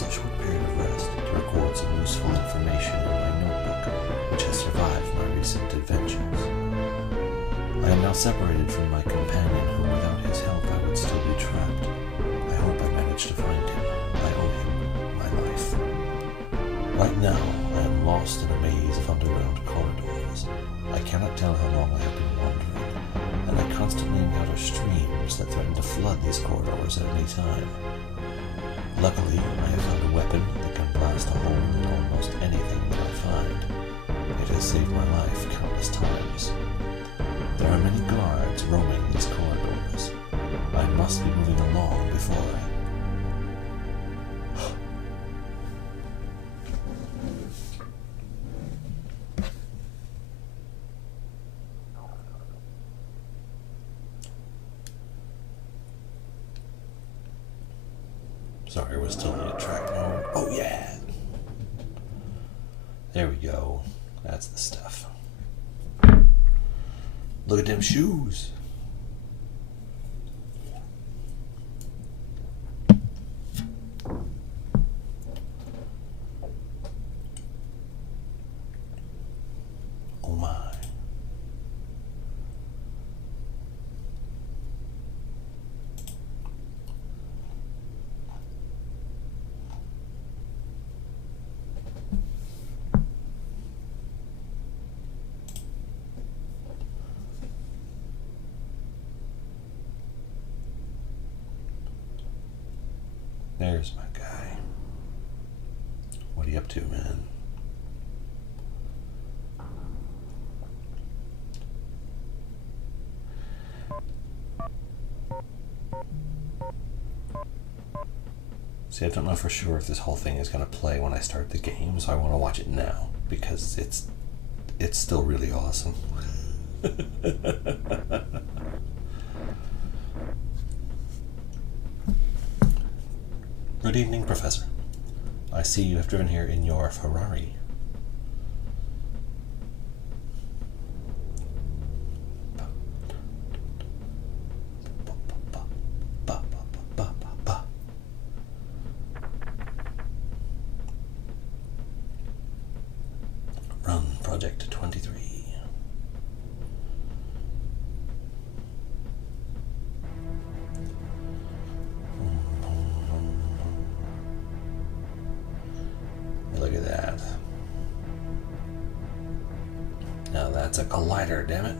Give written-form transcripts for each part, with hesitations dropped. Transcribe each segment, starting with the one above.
a short period of rest to record some useful information in my notebook, which has survived my recent adventures. I am now separated from my companion, whom without his help I would still be trapped. I hope I manage to find him. I owe him my life. Right now, I am lost in a maze of underground corridors. I cannot tell how long I have been wandering, and I constantly encounter streams that threaten to flood these corridors at any time. Luckily, I have found a weapon that can blast a hole in almost anything that I find. It has saved my life countless times. There are many guards roaming these corridors. I must be moving along before I... Sorry, we're still in track mode. Oh yeah! There we go. That's the stuff. Look at them shoes. Oh my. There's my guy. What are you up to, man? See, I don't know for sure if this whole thing is going to play when I start the game, so I want to watch it now because it's still really awesome. Good evening, Professor. I see you have driven here in your Ferrari. Run, Project 23. Look at that. Now that's a collider, damn it.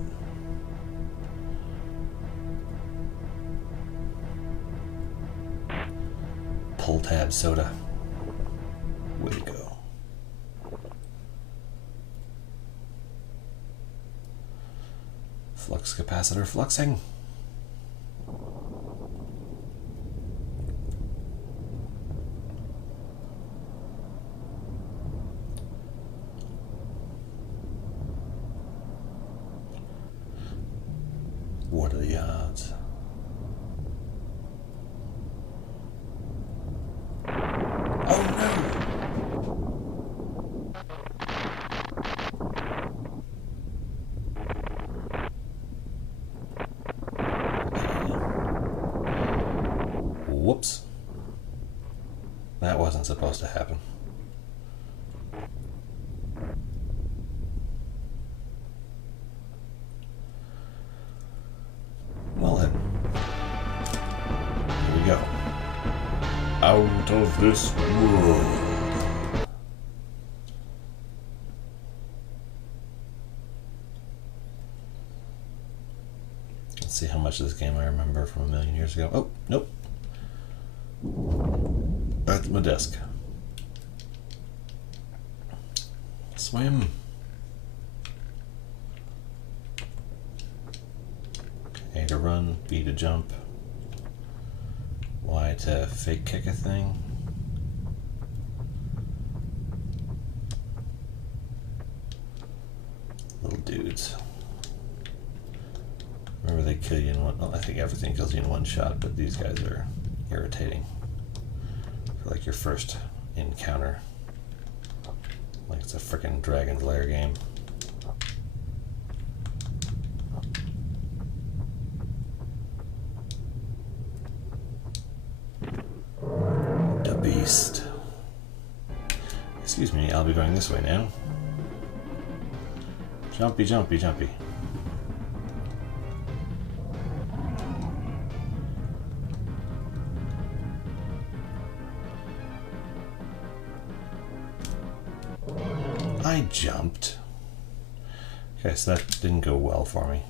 Pull tab soda. Way to go. Flux capacitor fluxing. What are the odds? Oh no! Whoops. That wasn't supposed to happen. Well then, here we go. Out of this world. Let's see how much of this game I remember from a million years ago. Oh, nope. That's my desk. Swim. A to run, B to jump, Y to fake kick a thing. Little dudes. Remember they kill you in one, well, I think everything kills you in one shot, but these guys are irritating. For like your first encounter. Like it's a frickin' Dragon's Lair game. The Beast. Excuse me, I'll be going this way now. Jumpy, jumpy, jumpy. I jumped. Okay, so that didn't go well for me.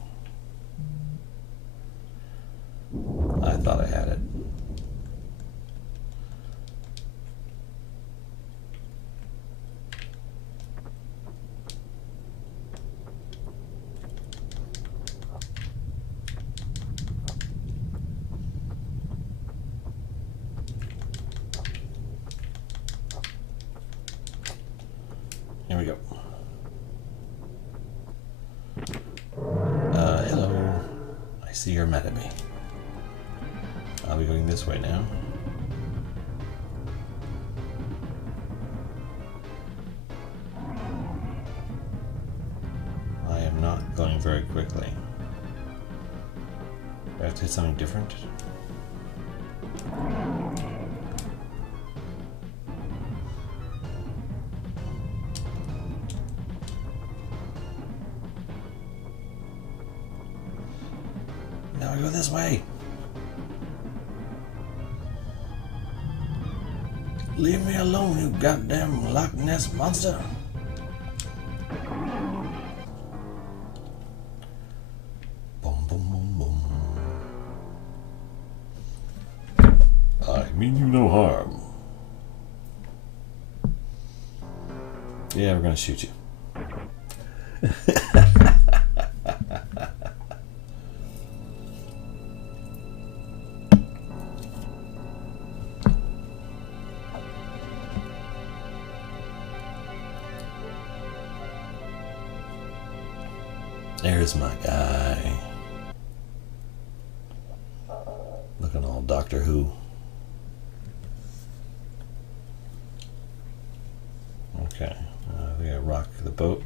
I thought I had it. Here we go. Hello. I see you're mad at me. I'll be going this way now. I am not going very quickly. Do I have to hit something different? Now I go this way. Leave me alone, you goddamn Loch Ness monster. Boom, boom, boom, boom. I mean you no harm. Yeah, we're gonna shoot you. There's my guy. Looking all Doctor Who. Okay, we gotta rock the boat.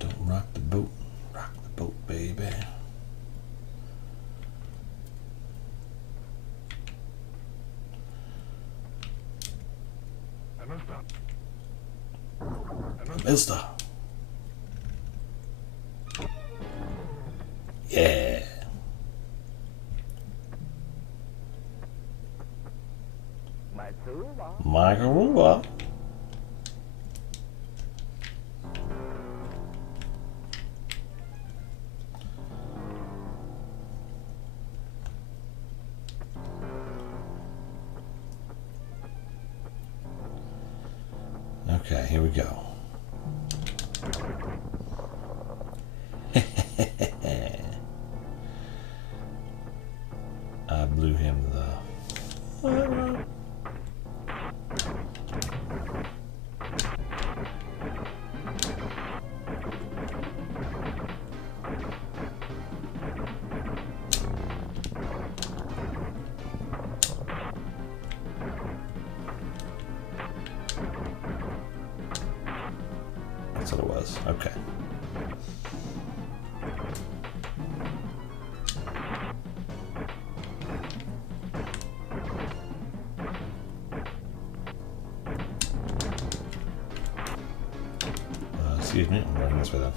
Don't rock the boat. Rock the boat, baby. Mister. Yeah. My Caruba. Okay, here we go. I blew him the... That's what it was. Okay. Excuse me, I'm running this way then.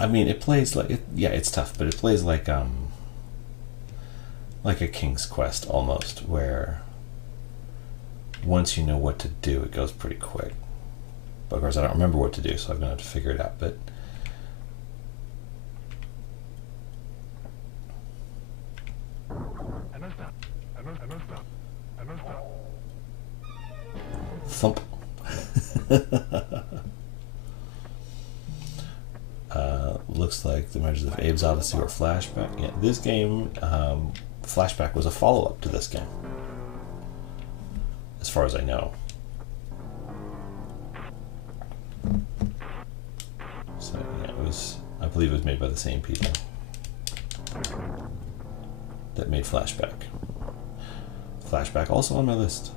I mean, it plays like it, yeah, it's tough, but it plays like a King's Quest almost, where once you know what to do, it goes pretty quick. But of course, I don't remember what to do, so I'm gonna have to figure it out. But thump. Looks like the Measures of Abe's Odyssey or Flashback. Yeah, this game, Flashback was a follow-up to this game, as far as I know. So yeah, it was. I believe it was made by the same people that made Flashback. Flashback also on my list.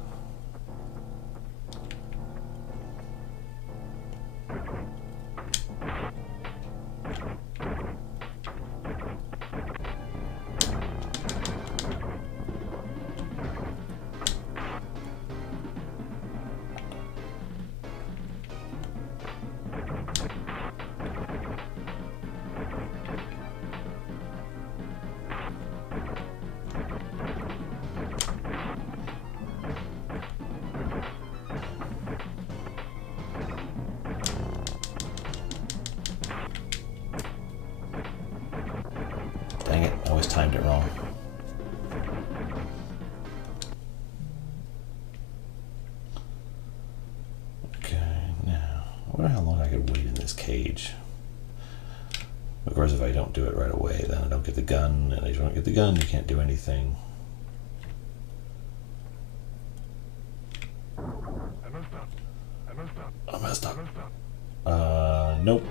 timed it wrong. Okay, now, I wonder how long I could wait in this cage. Of course, if I don't do it right away, then I don't get the gun, and if you don't get the gun, you can't do anything. I messed up. Nope.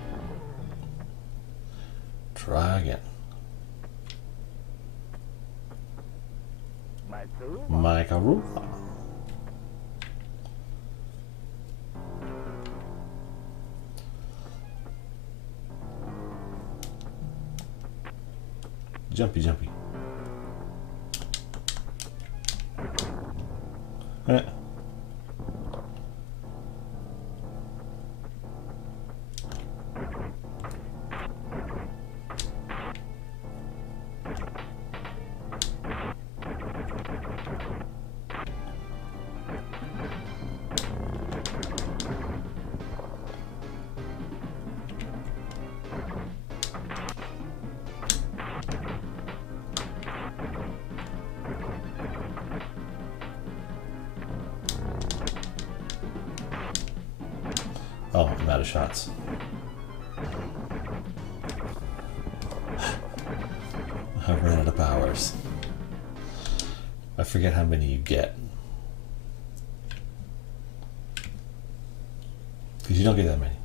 Try again. My Caruba. Jumpy, jumpy. Oh, I'm out of shots. I've run out of powers. I forget how many you get. Because you don't get that many.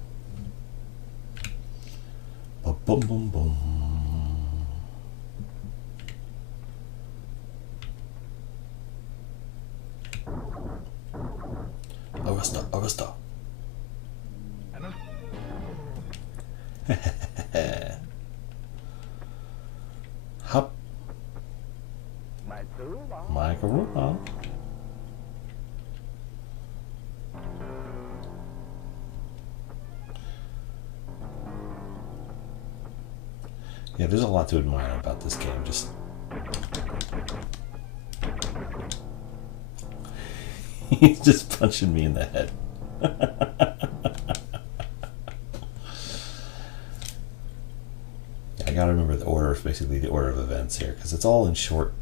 Boom, boom, boom, boom. Arresta, arresta. Hop. My Caruba. Yeah, there's a lot to admire about this game. Just he's just punching me in the head. I gotta remember the order, basically the order of events here, because it's all in short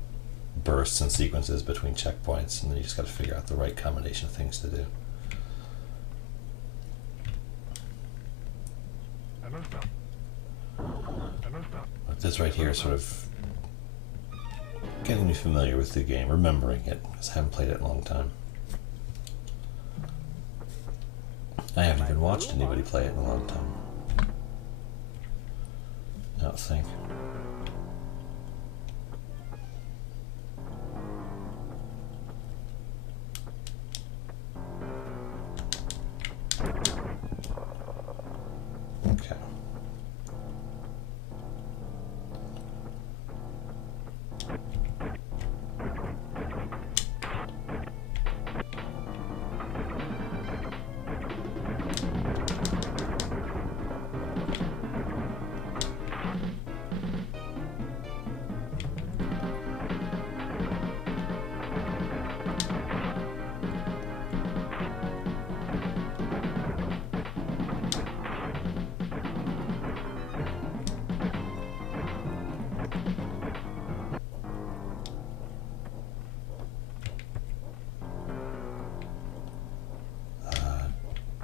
bursts and sequences between checkpoints, and then you just gotta figure out the right combination of things to do. But this right here is sort of getting me familiar with the game, remembering it, because I haven't played it in a long time. I haven't even watched anybody play it in a long time. I don't think. Okay.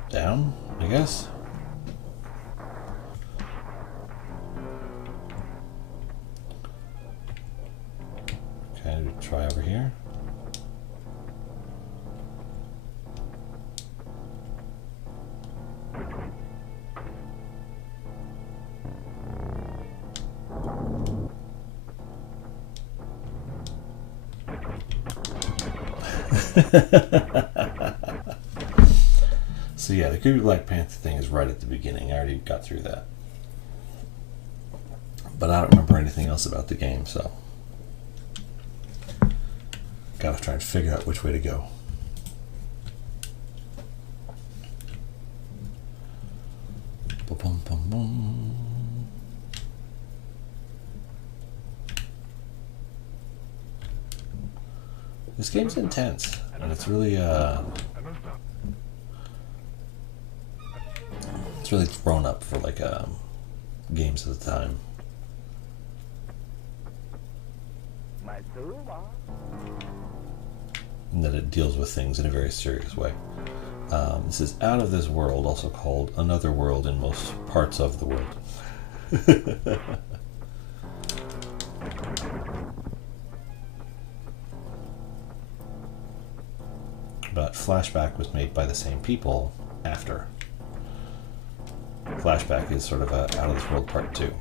Down, I guess. Okay, try over here. So yeah, the creepy Black Panther thing is right at the beginning. I already got through that. But I don't remember anything else about the game, so gotta try and figure out which way to go. Boom, boom, boom. This game's intense, and it's really it's really thrown up for like games at the time. And that it deals with things in a very serious way. This is Out of This World, also called Another World in most parts of the world. But Flashback was made by the same people after. Flashback is sort of a Out of This World Part 2,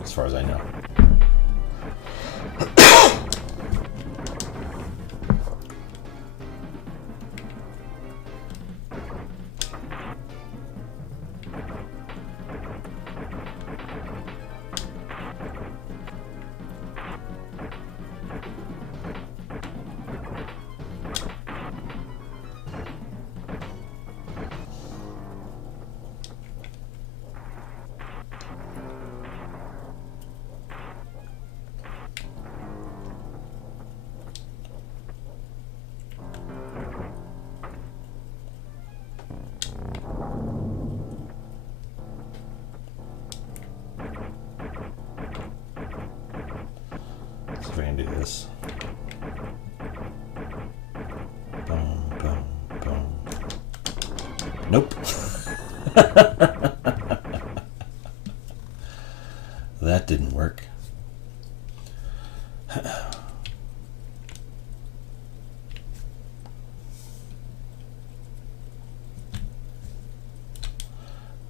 as far as I know. If I can do this. Boom, boom, boom. Nope. That didn't work.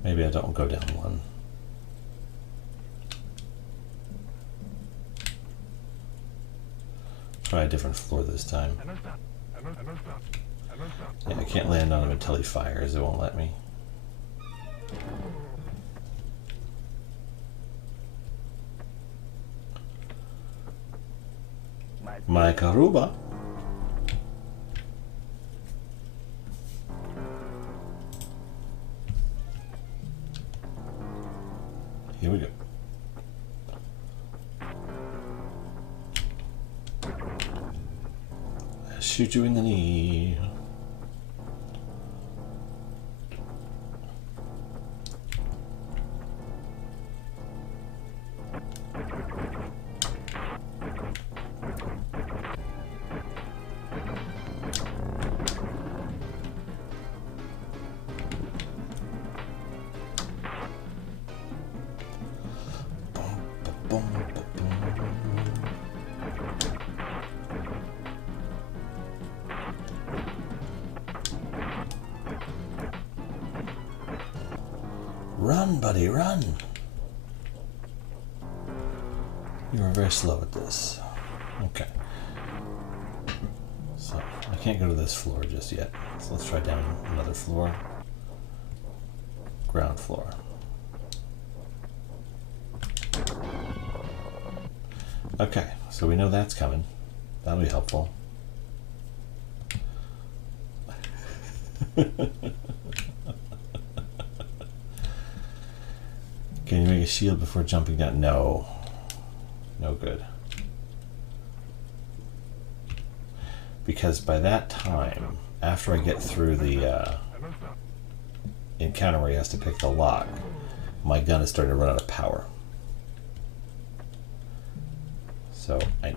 Maybe I don't go down one. Try a different floor this time. Yeah, I can't land on him until he fires. It won't let me. My Caruba. Here we go. Shoot you in the knee. Run, buddy, run! You are very slow at this. Okay. So, I can't go to this floor just yet. So let's try down another floor. Ground floor. Okay, so we know that's coming. That'll be helpful. Can you make a shield before jumping down? No. No good. Because by that time, after I get through the encounter where he has to pick the lock, my gun is starting to run out of power. So I...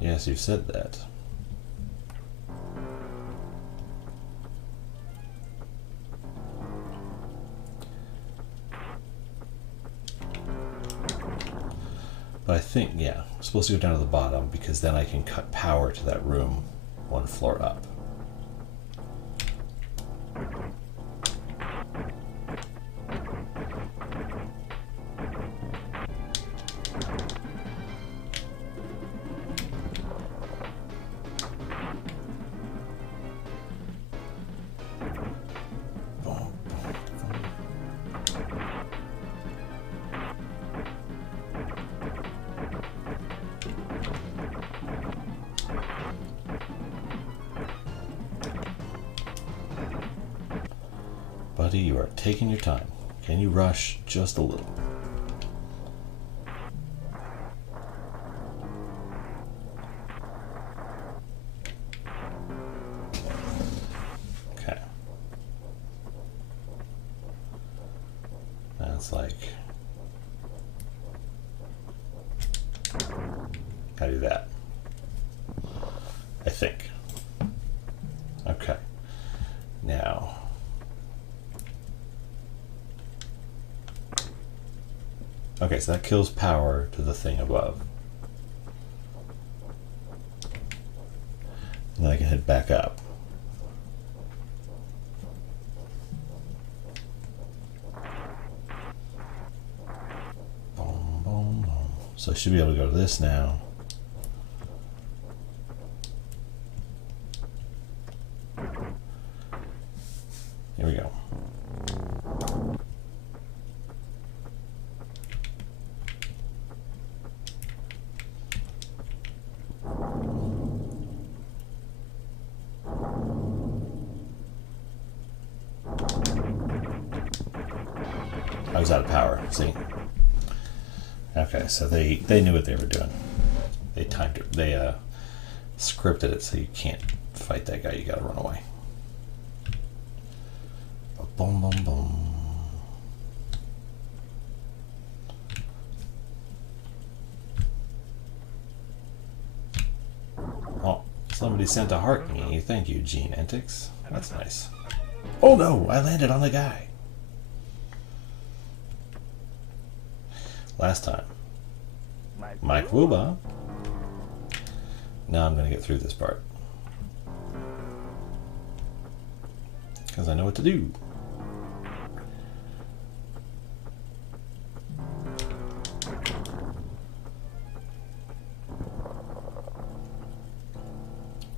Yes, you said that. But I think, yeah, I'm supposed to go down to the bottom because then I can cut power to that room one floor up. Buddy, you are taking your time. Can you rush just a little? Okay. That's like Gotta do that. I think. Okay. Now. Okay, so that kills power to the thing above. And then I can head back up. Boom, boom, boom. So I should be able to go to this now. Here we go. I was out of power, see? Okay, so they knew what they were doing. They timed it, they scripted it so you can't fight that guy, you gotta run away. Boom, boom, boom. Oh, somebody sent a heart me. Thank you, Gene Antics. That's nice. Oh no, I landed on the guy. Last time. Mike Wooba. Now I'm going to get through this part. Because I know what to do.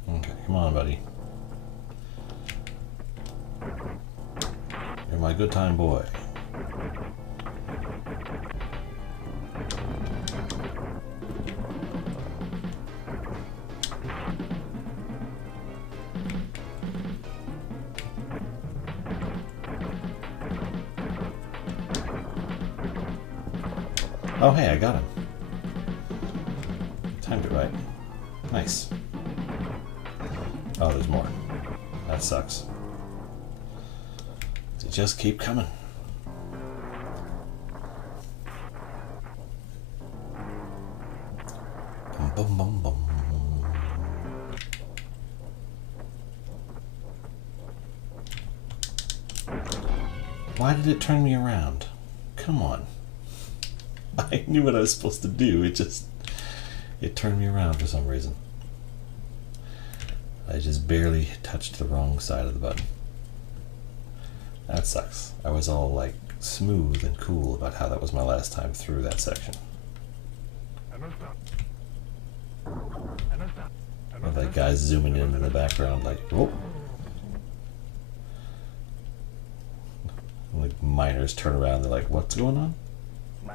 Okay, come on, buddy. You're my good time boy. Oh, hey, I got him. Timed it right. Nice. Oh, there's more. That sucks. They just keep coming. Boom, boom, boom, boom. Why did it turn me around? Come on. I knew what I was supposed to do. It turned me around for some reason. I just barely touched the wrong side of the button. That sucks. I was all like smooth and cool about how that was my last time through that section. And that guy zooming in the background like, oh. Like miners turn around, they're like, what's going on?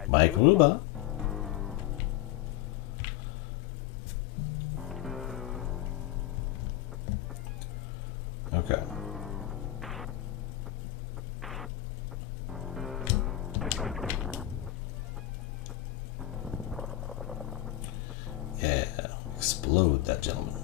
Mike Ruba. Okay. Yeah, explode that gentleman.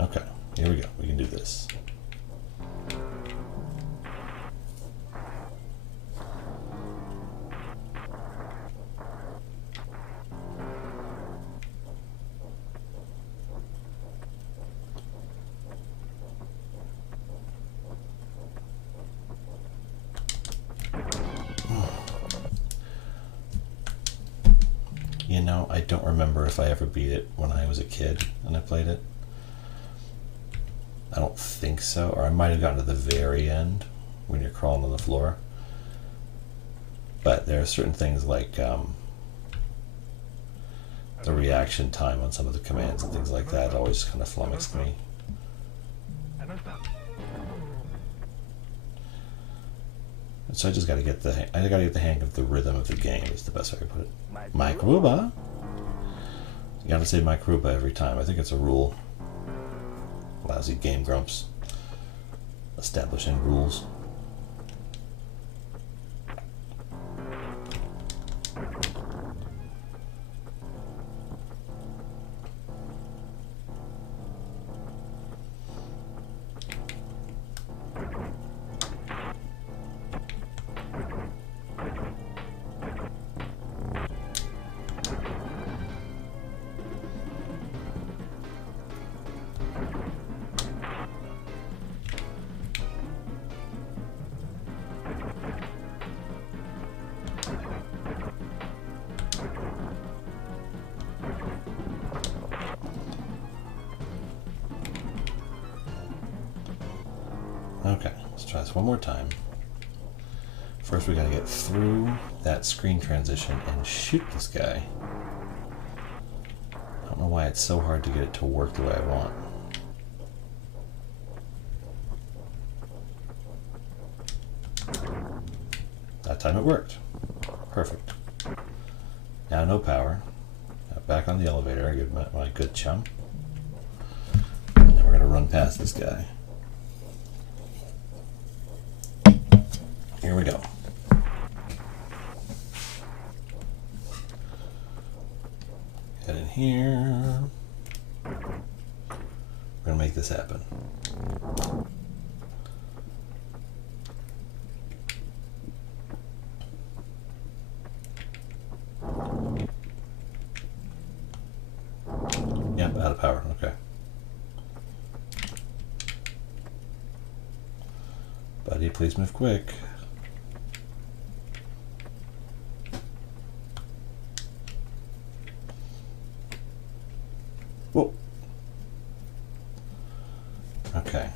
Okay, here we go. We can do this. You know, I don't remember if I ever beat it when I was a kid and I played it. I don't think so, or I might have gotten to the very end when you're crawling on the floor. But there are certain things like the reaction time on some of the commands and things like that always kind of flummoxed me. So I just gotta get the hang of the rhythm of the game is the best way to put it. My Caruba. You gotta say my Caruba every time. I think it's a rule. Lousy Game Grumps. Establishing rules. Okay, let's try this one more time. First we gotta get through that screen transition and shoot this guy. I don't know why it's so hard to get it to work the way I want. That time it worked. Perfect. Now no power. Now back on the elevator, I give my good chum. And then we're gonna run past this guy. Here we go. Get in here. We're gonna make this happen. Yep, out of power. Okay. Buddy, please move quick. Whoa. Okay.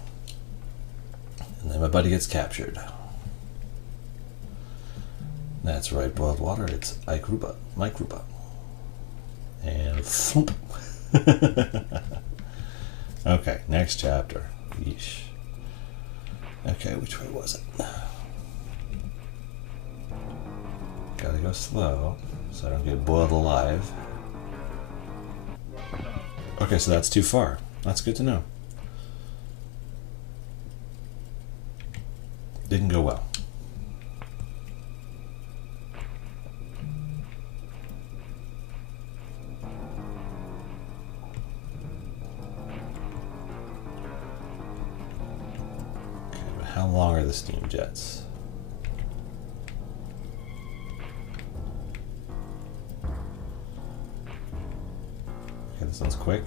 And then my buddy gets captured. That's right, boiled water. It's my Caruba. And thump. Okay, next chapter. Yeesh. Okay, which way was it? Gotta go slow so I don't get boiled alive. Okay, so that's too far. That's good to know. Didn't go well. Okay, but how long are the steam jets? Okay, this one's quick.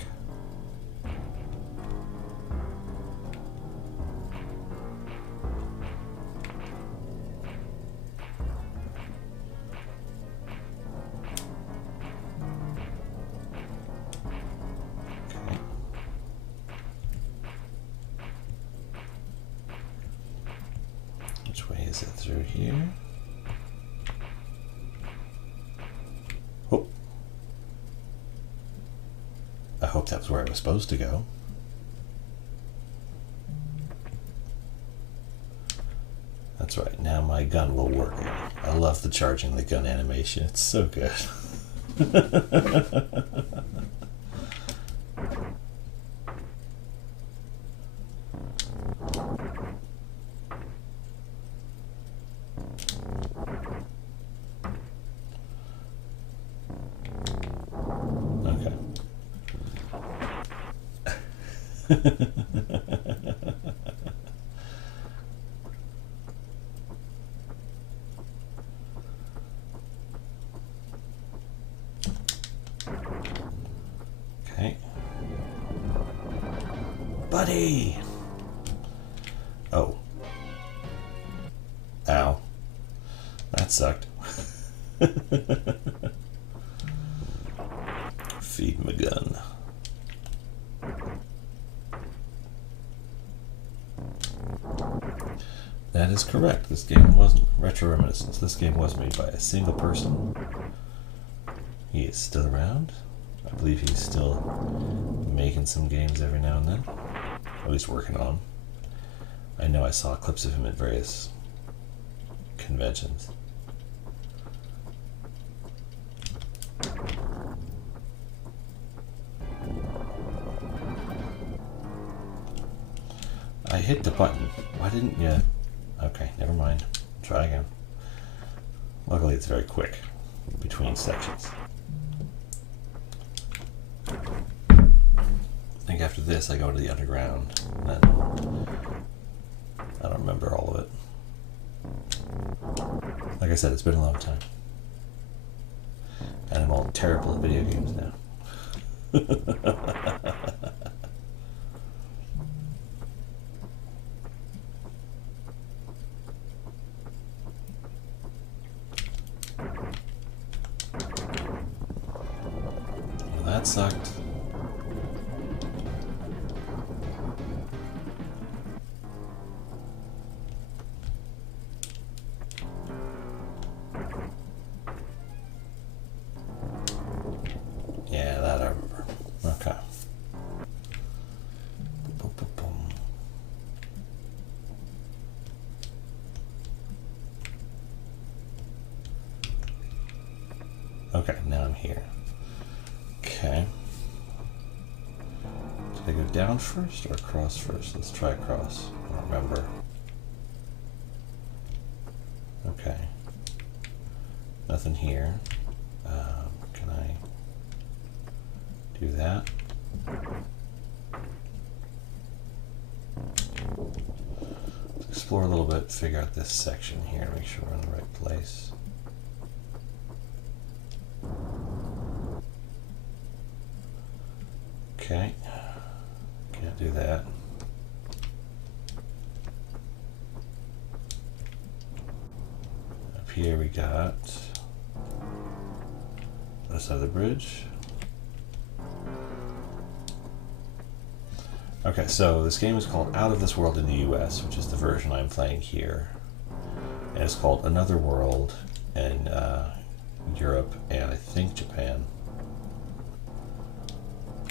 Okay. Which way is it? Through here? Oh. I hope that was where I was supposed to go. That's right, now my gun will work. I love the charging the gun animation, it's so good. Okay. Okay. Buddy! Oh. Ow. That sucked. Feed my gun. That is correct. This game wasn't Retro Reminiscence. This game was made by a single person. He is still around. I believe he's still making some games every now and then. At least working on them. I know I saw clips of him at various conventions. I hit the button. Why didn't you? Okay, never mind. Try again. Luckily, it's very quick between sections. I think after this, I go to the underground. And then I don't remember all of it. Like I said, it's been a long time. And I'm all terrible at video games now. Well, that sucked. Yeah, that I remember. Okay. Boom, boom, boom. Okay, now I'm here. Okay. Did I go down first or across first? Let's try across. I don't remember. Okay. Nothing here. Can I do that? Let's explore a little bit, figure out this section here, make sure we're in the right place. Okay, can't do that. Up here we got other side of the bridge. Okay, so this game is called Out of This World in the US, which is the version I'm playing here. And it's called Another World in Europe and I think Japan.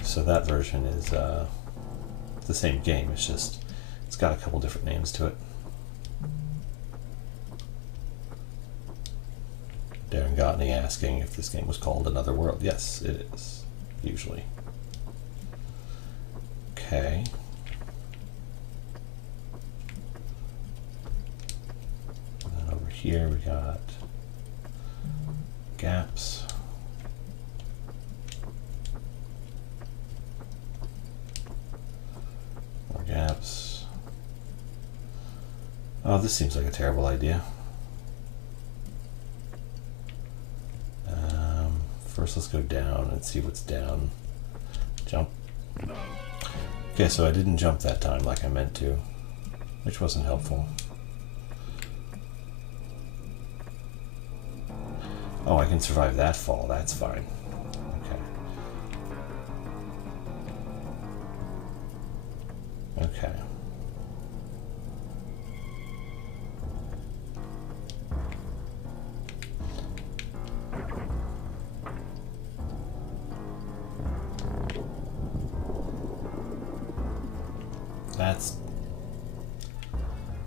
So that version is the same game, it's just, it's got a couple different names to it. Darren Gotney asking if this game was called Another World. Yes, it is, usually. Okay. And then over here we got gaps. More gaps. Oh, this seems like a terrible idea. First, let's go down and see what's down. Jump. Okay, so I didn't jump that time like I meant to, which wasn't helpful. Oh, I can survive that fall, that's fine. Okay. Okay.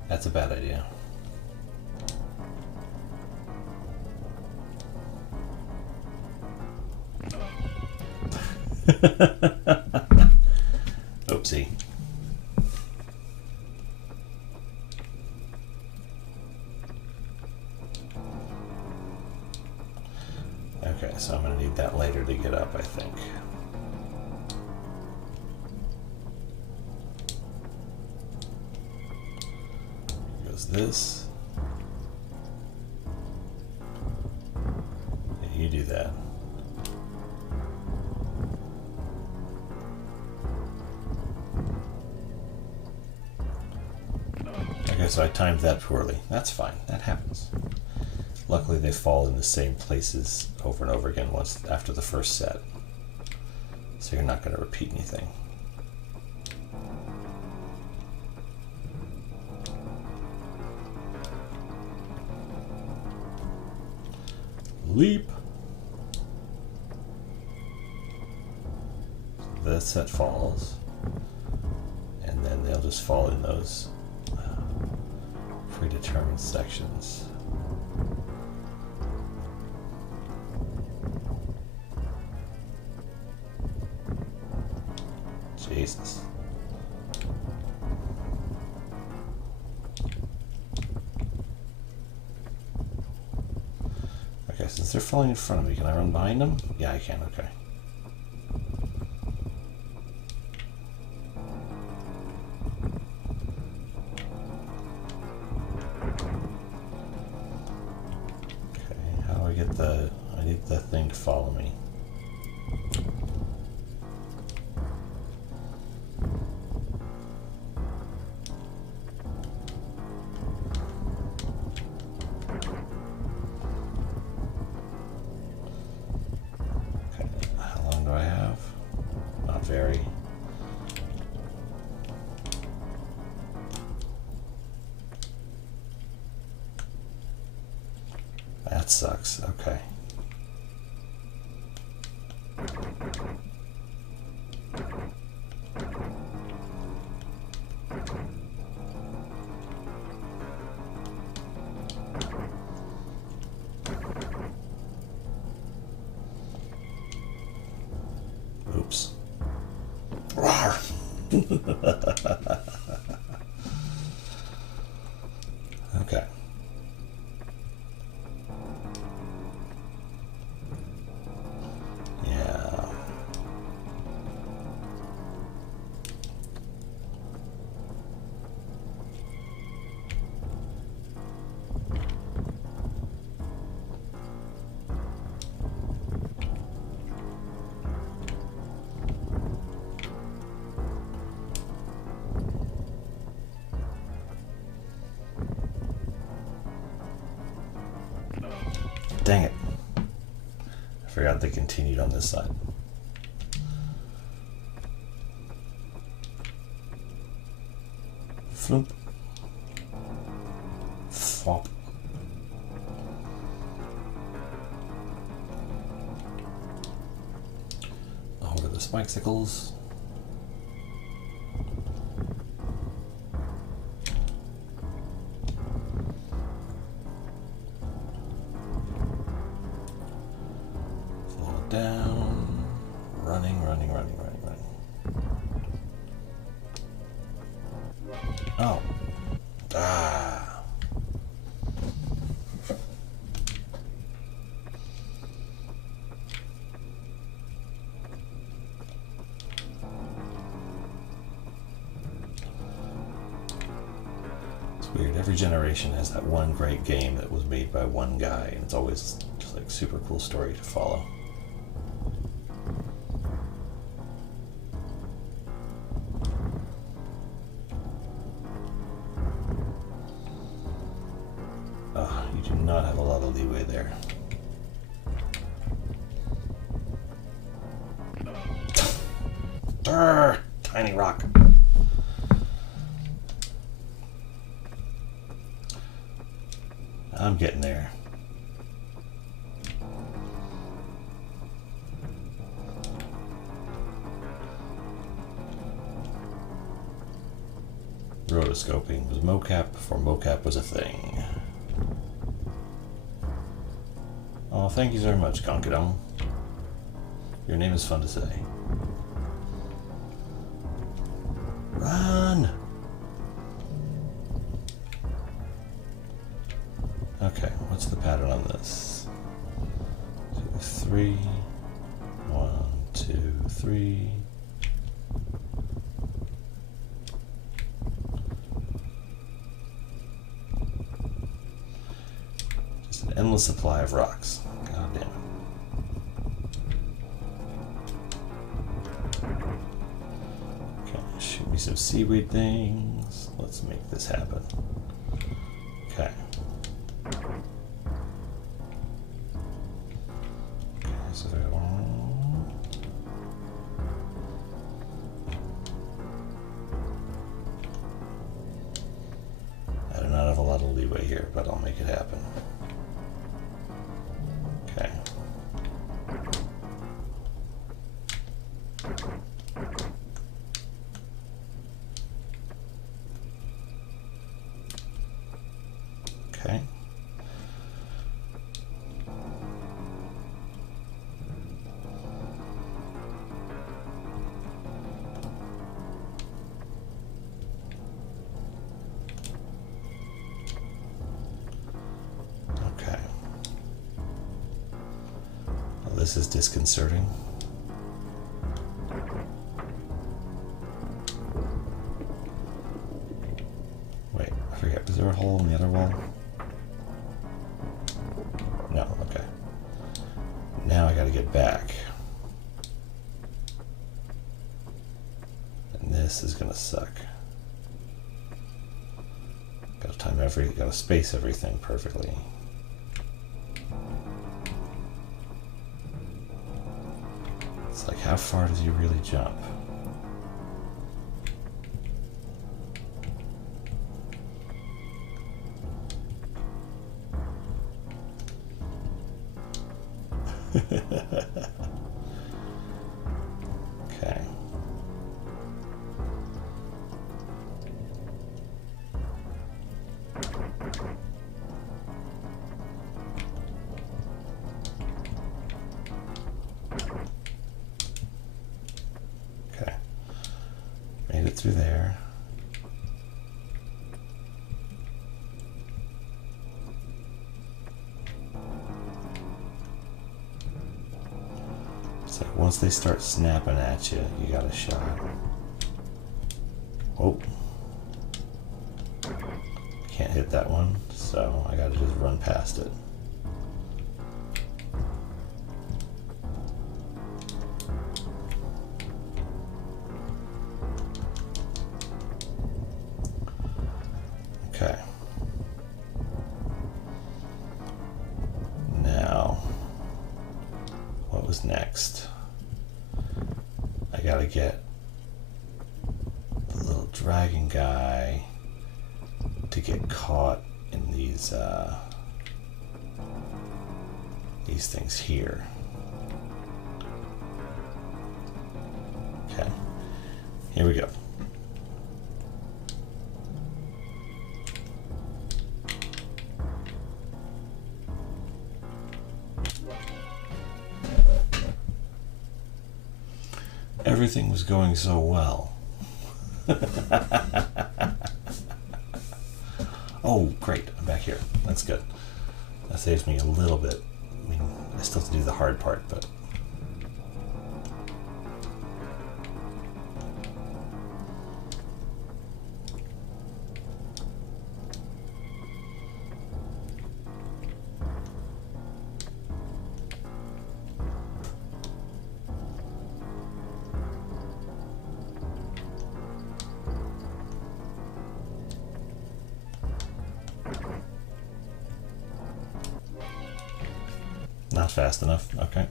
That's a bad idea. Oopsie. Okay, so I'm going to need that later to get up, I think. This. Yeah, you do that. Okay, so I timed that poorly. That's fine. That happens. Luckily, they fall in the same places over and over again once after the first set, so you're not going to repeat anything. Leap. This set falls, and then they'll just fall in those predetermined sections. Jesus. Okay, since they're falling in front of me, can I run behind them? Yeah, I can, okay. Okay, how do I get I need the thing to follow me. That sucks. Okay. Oops. Rawr. Okay. Yeah. Dang it. I forgot they continued on this side. Floop. Flop. Over the spikesicles. Down, running. Oh. Ah. It's weird. Every generation has that one great game that was made by one guy, and it's always just like super cool story to follow. You do not have a lot of leeway there. Durr, tiny rock. I'm getting there. Rotoscoping was mocap before mocap was a thing. Oh, thank you very much, Conkadon. Your name is fun to say. Run! Okay, what's the pattern on this? 2, 3. 1, 2, 3. Just an endless supply of rocks. God damn it. Okay, shoot me some seaweed things. Let's make this happen. Okay. So I do not have a lot of leeway here, but I'll make it happen. Okay. this is disconcerting. Wait, I forget, was there a hole in the other wall? No, okay. Now I gotta get back. And this is gonna suck. Gotta space everything perfectly. It's like, how far does he really jump? Okay. Okay. Made it through there. It's like once they start snapping at you, you got a shot. Oh. Can't hit that one, so I gotta just run past it. Okay. Now, what was next? I gotta get the little dragon guy to get caught in these things here. Okay, here we go. Everything was going so well. Oh, great, I'm back here. That's good. That saves me a little bit. I mean, I still have to do the hard part, but... not fast enough, okay.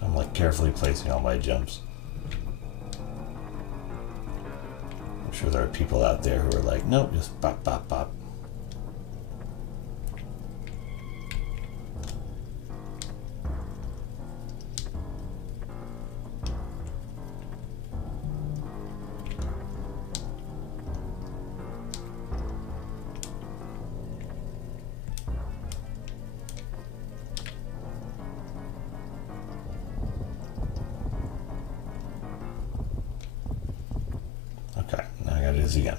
I'm like carefully placing all my jumps. I'm sure there are people out there who are like, nope, just bop, bop, bop. Okay, now I gotta do this again.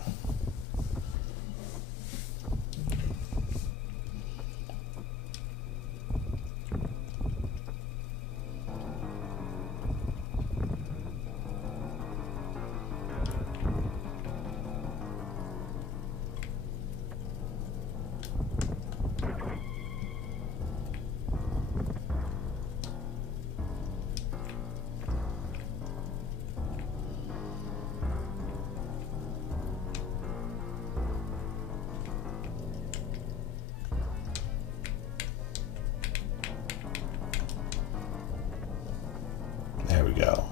There we go.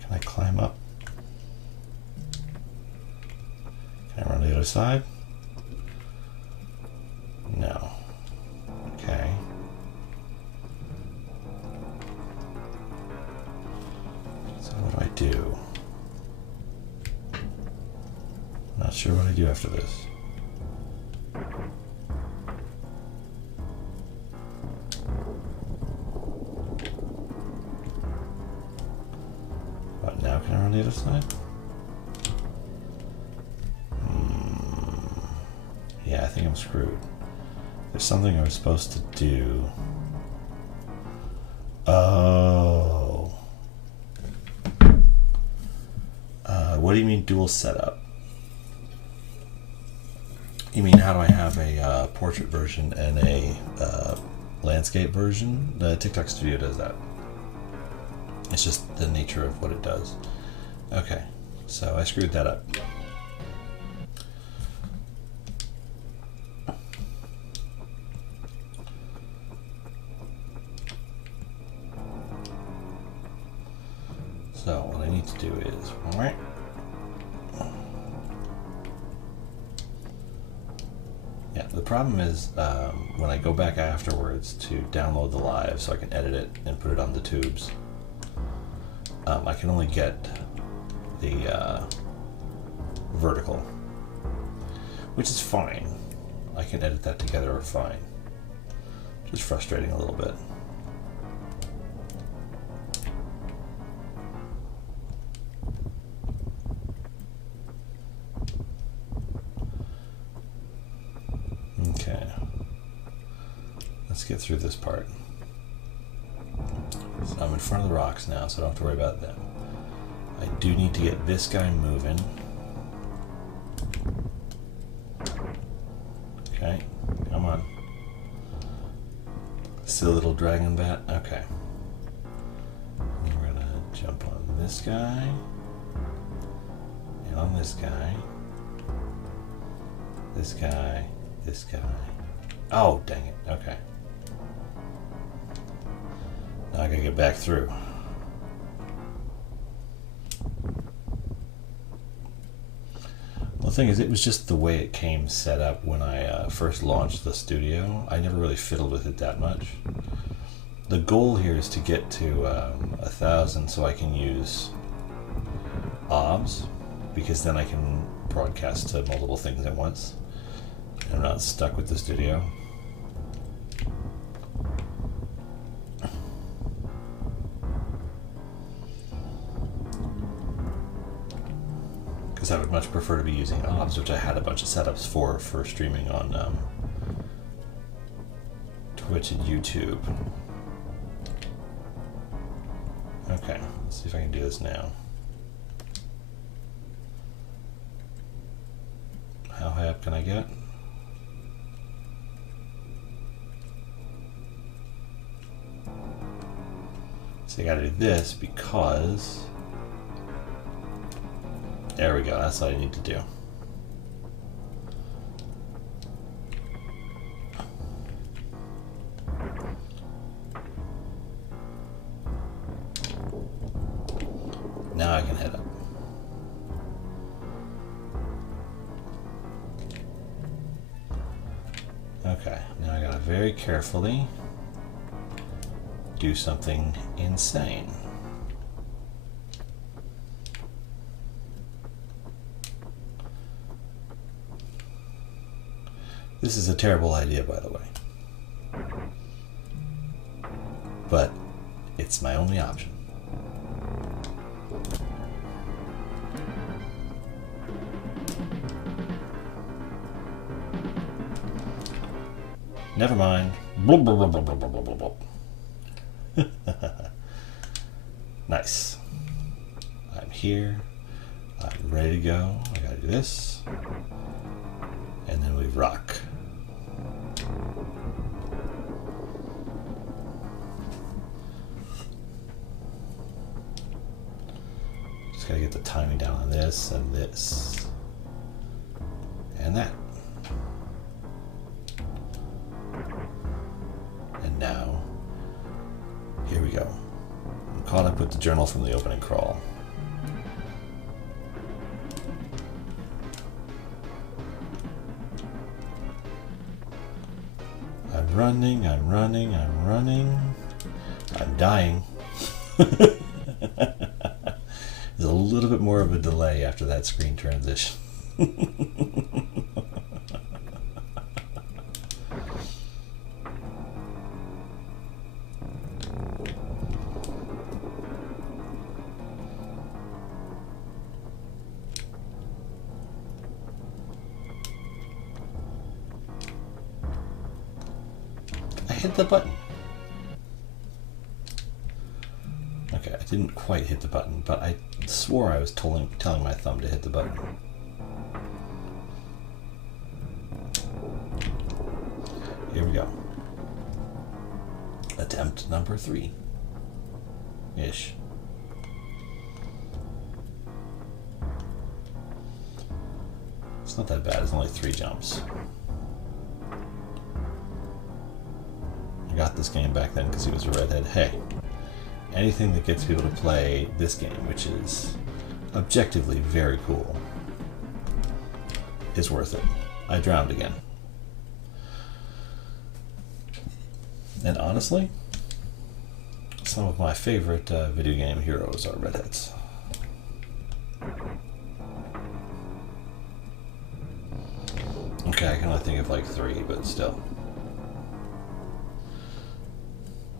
Can I climb up? Can I run to the other side? No. Okay. So what do I do? Not sure what I do after this. Now can I run the other side? think I'm screwed. There's something I was supposed to do. Oh. What do you mean dual setup? You mean how do I have a portrait version and a landscape version? The TikTok Studio does that. It's just the nature of what it does. Okay, so I screwed that up. So what I need to do is, yeah, the problem is when I go back afterwards to download the live so I can edit it and put it on the tubes, I can only get the vertical, which is fine. I can edit that together fine. Just frustrating a little bit. Okay, let's get through this part. So I'm in front of the rocks now, so I don't have to worry about them. I do need to get this guy moving. Okay, come on. Silly little dragon bat. Okay. And we're gonna jump on this guy, and on this guy, this guy, this guy. Oh, dang it. Okay. Now I gotta get back through. Well, the thing is, it was just the way it came set up when I first launched the studio. I never really fiddled with it that much. The goal here is to get to 1,000 so I can use OBS, because then I can broadcast to multiple things at once. I'm not stuck with the studio. Because I would much prefer to be using OBS, which I had a bunch of setups for streaming on Twitch and YouTube. Okay, let's see if I can do this now. How high up can I get? So I gotta do this because, there we go, that's what I need to do. Now I can head up. Okay, now I gotta very carefully do something insane. This is a terrible idea, by the way. But it's my only option. Never mind. Blub, blub, blub, blub, blub, blub, blub, blub. Nice. I'm here. I'm ready to go. I gotta do this. And then we rock. Just gotta get the timing down on this and this. And that. And now, here we go. I'm caught up with the journal from the opening crawl. I'm running, I'm running, I'm running. I'm dying. There's a little bit more of a delay after that screen transition. hit the button. Okay, I didn't quite hit the button, but I swore I was telling my thumb to hit the button. Here we go. Attempt number 3-ish. It's not that bad, it's only 3 jumps. I got this game back then because he was a redhead. Hey, anything that gets people to play this game, which is objectively very cool, is worth it. I drowned again. And honestly, some of my favorite video game heroes are redheads. Okay, I can only think of like 3, but still.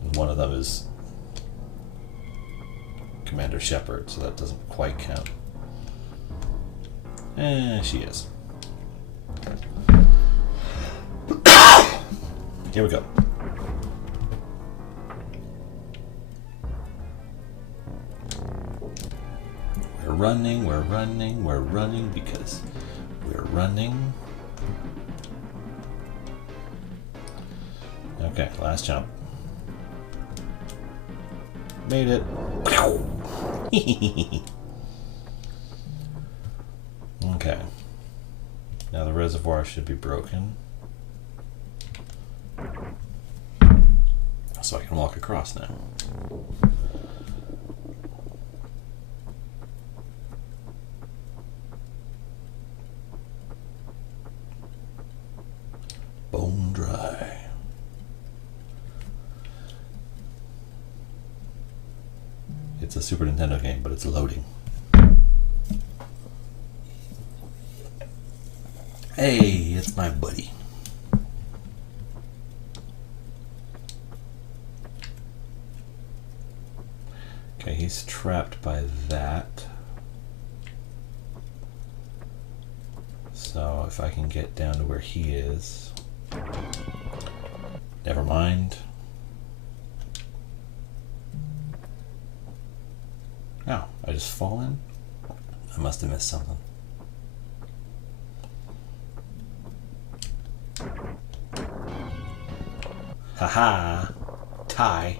And one of them is Commander Shepard, so that doesn't quite count. She is. Here we go. We're running because we're running. Okay, last jump. Made it. Okay. Now the reservoir should be broken. So I can walk across now. Bone dry. It's a Super Nintendo game, but it's loading. Hey, it's my buddy. Okay, he's trapped by that. So if I can get down to where he is. Never mind. Oh, I just fall in? I must have missed something. Haha! Tie.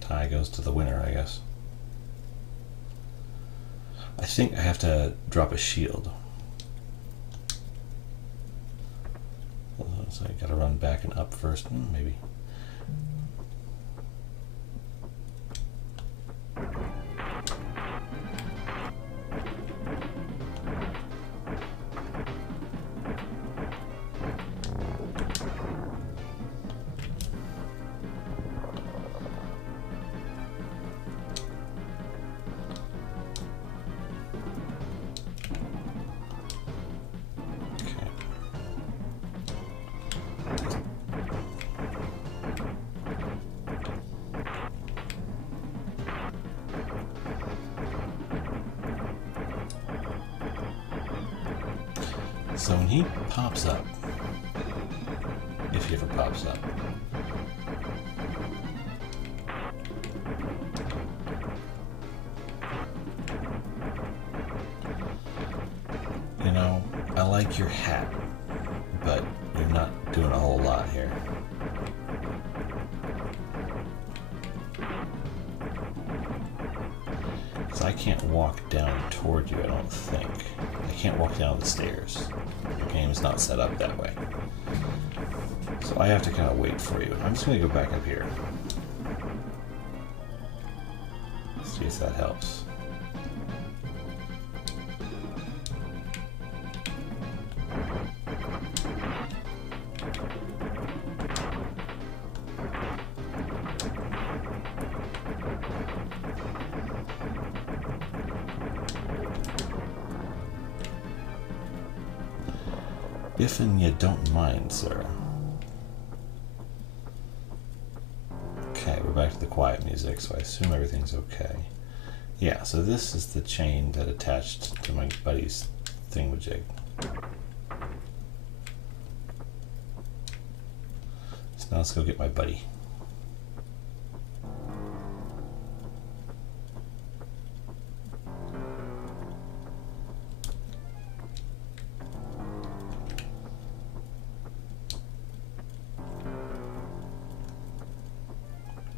Tie goes to the winner, I guess. I think I have to drop a shield. So I gotta run back and up first, maybe. So when he pops up, if he ever pops up, you know, I like your hat, but you're not doing a whole lot here. Because I can't walk down toward you, I don't think. I can't walk down the stairs. The game's not set up that way. So I have to kind of wait for you. I'm just going to go back up here. See if that helps. If and you don't mind, sir. Okay, we're back to the quiet music, so I assume everything's okay. Yeah, so this is the chain that attached to my buddy's thingamajig. So now let's go get my buddy.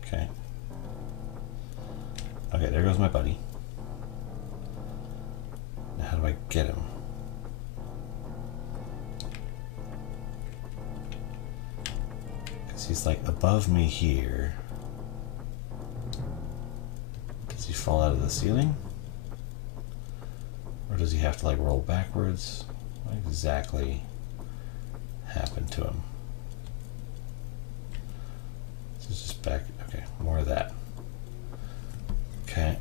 Okay. Okay, there goes my buddy. Now how do I get him? Because he's like above me here. Does he fall out of the ceiling? Or does he have to like roll backwards? What exactly happened to him? This is just back. Okay, more of that. Okay.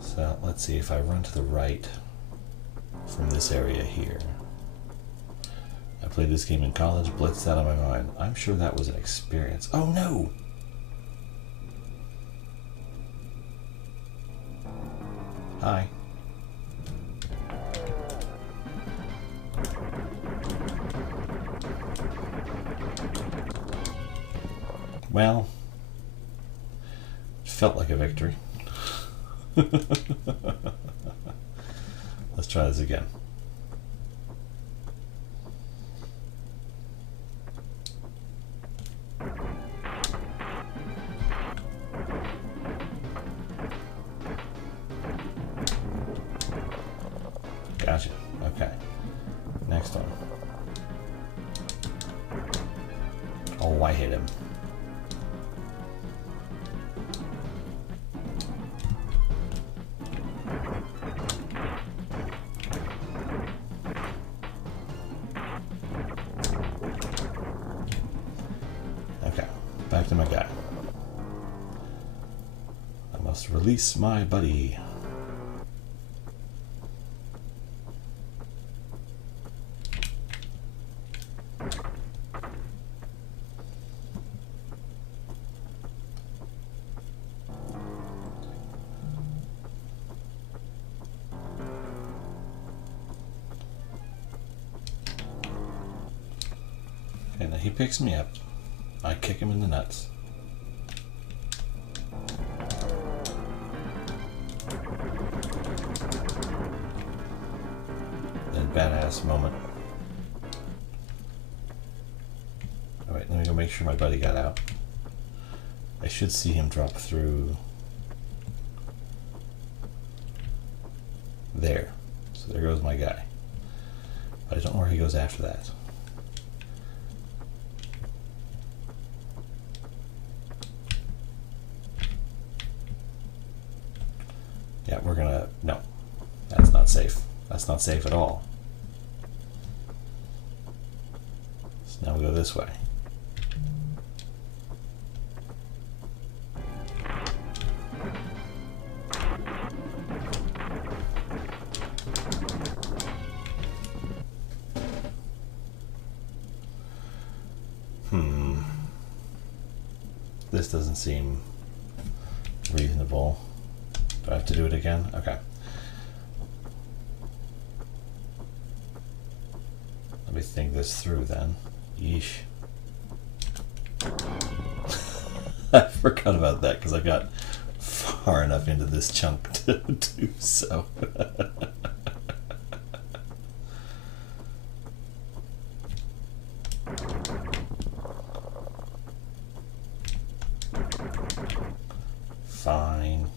So let's see if I run to the right from this area here. I played this game in college, blitzed out of my mind. I'm sure that was an experience. Oh no! Hi. Well, it felt like a victory. Let's try this again. Gotcha. Okay. Next one. Oh, I hit him. Okay, back to my guy. I must release my buddy. Okay, now he picks me up. I kick him in the nuts. Then badass moment. Alright, let me go make sure my buddy got out. I should see him drop through there. So there goes my guy. But I don't know where he goes after that. Yeah, we're gonna, no, that's not safe. That's not safe at all. So now we go this way. This doesn't seem reasonable. Do I have to do it again? Okay. Let me think this through then. Yeesh. I forgot about that because I got far enough into this chunk to do so. Fine.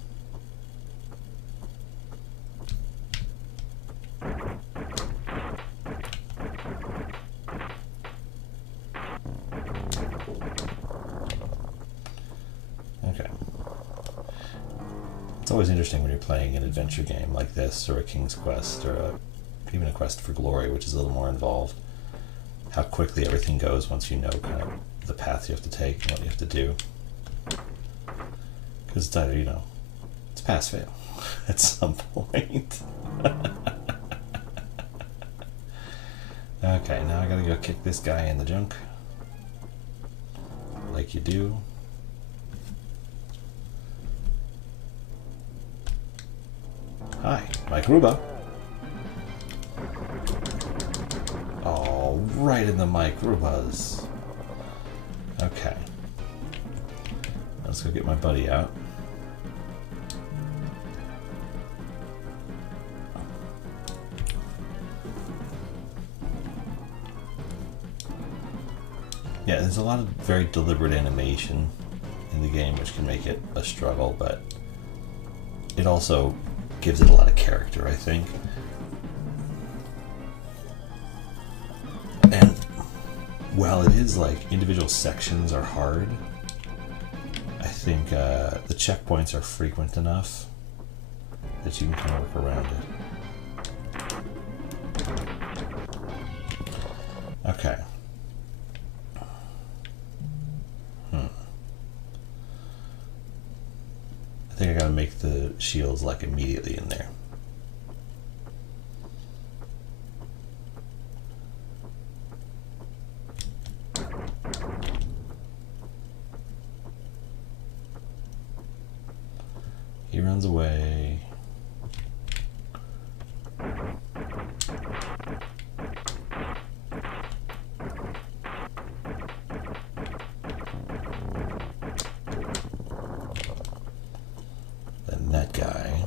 Okay. It's always interesting when you're playing an adventure game like this, or a King's Quest, or even a Quest for Glory, which is a little more involved, how quickly everything goes once you know kind of the path you have to take and what you have to do. Because it's either, you know, it's pass-fail at some point. Okay, now I gotta go kick this guy in the junk. Like you do. Hi, my Caruba. Oh, right in the microbuzz. Okay. Let's go get my buddy out. Yeah, there's a lot of very deliberate animation in the game, which can make it a struggle, but it also gives it a lot of character, I think. And while it is like individual sections are hard, I think the checkpoints are frequent enough that you can kind of work around it. Okay. I think I gotta make the shields like immediately in there. He runs away. Then that guy.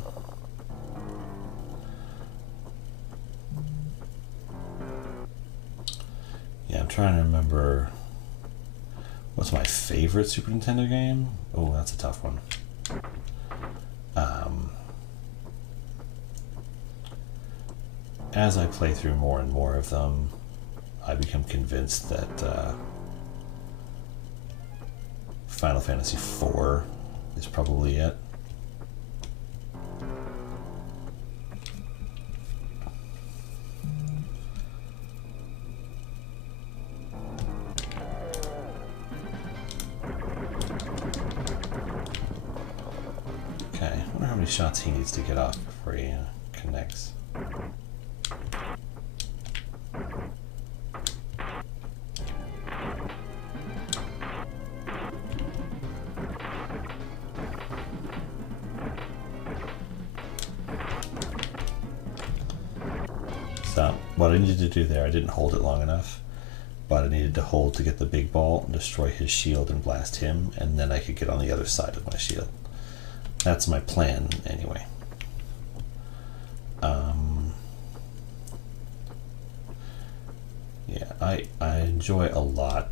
Yeah, I'm trying to remember what's my favorite Super Nintendo game? Oh, that's a tough one. As I play through more and more of them, I become convinced that Final Fantasy IV is probably it. Okay, I wonder how many shots he needs to get off before he connects. So, what I needed to do there, I didn't hold it long enough, but I needed to hold to get the big ball and destroy his shield and blast him, and then I could get on the other side of my shield. That's my plan, anyway. Yeah, I enjoy a lot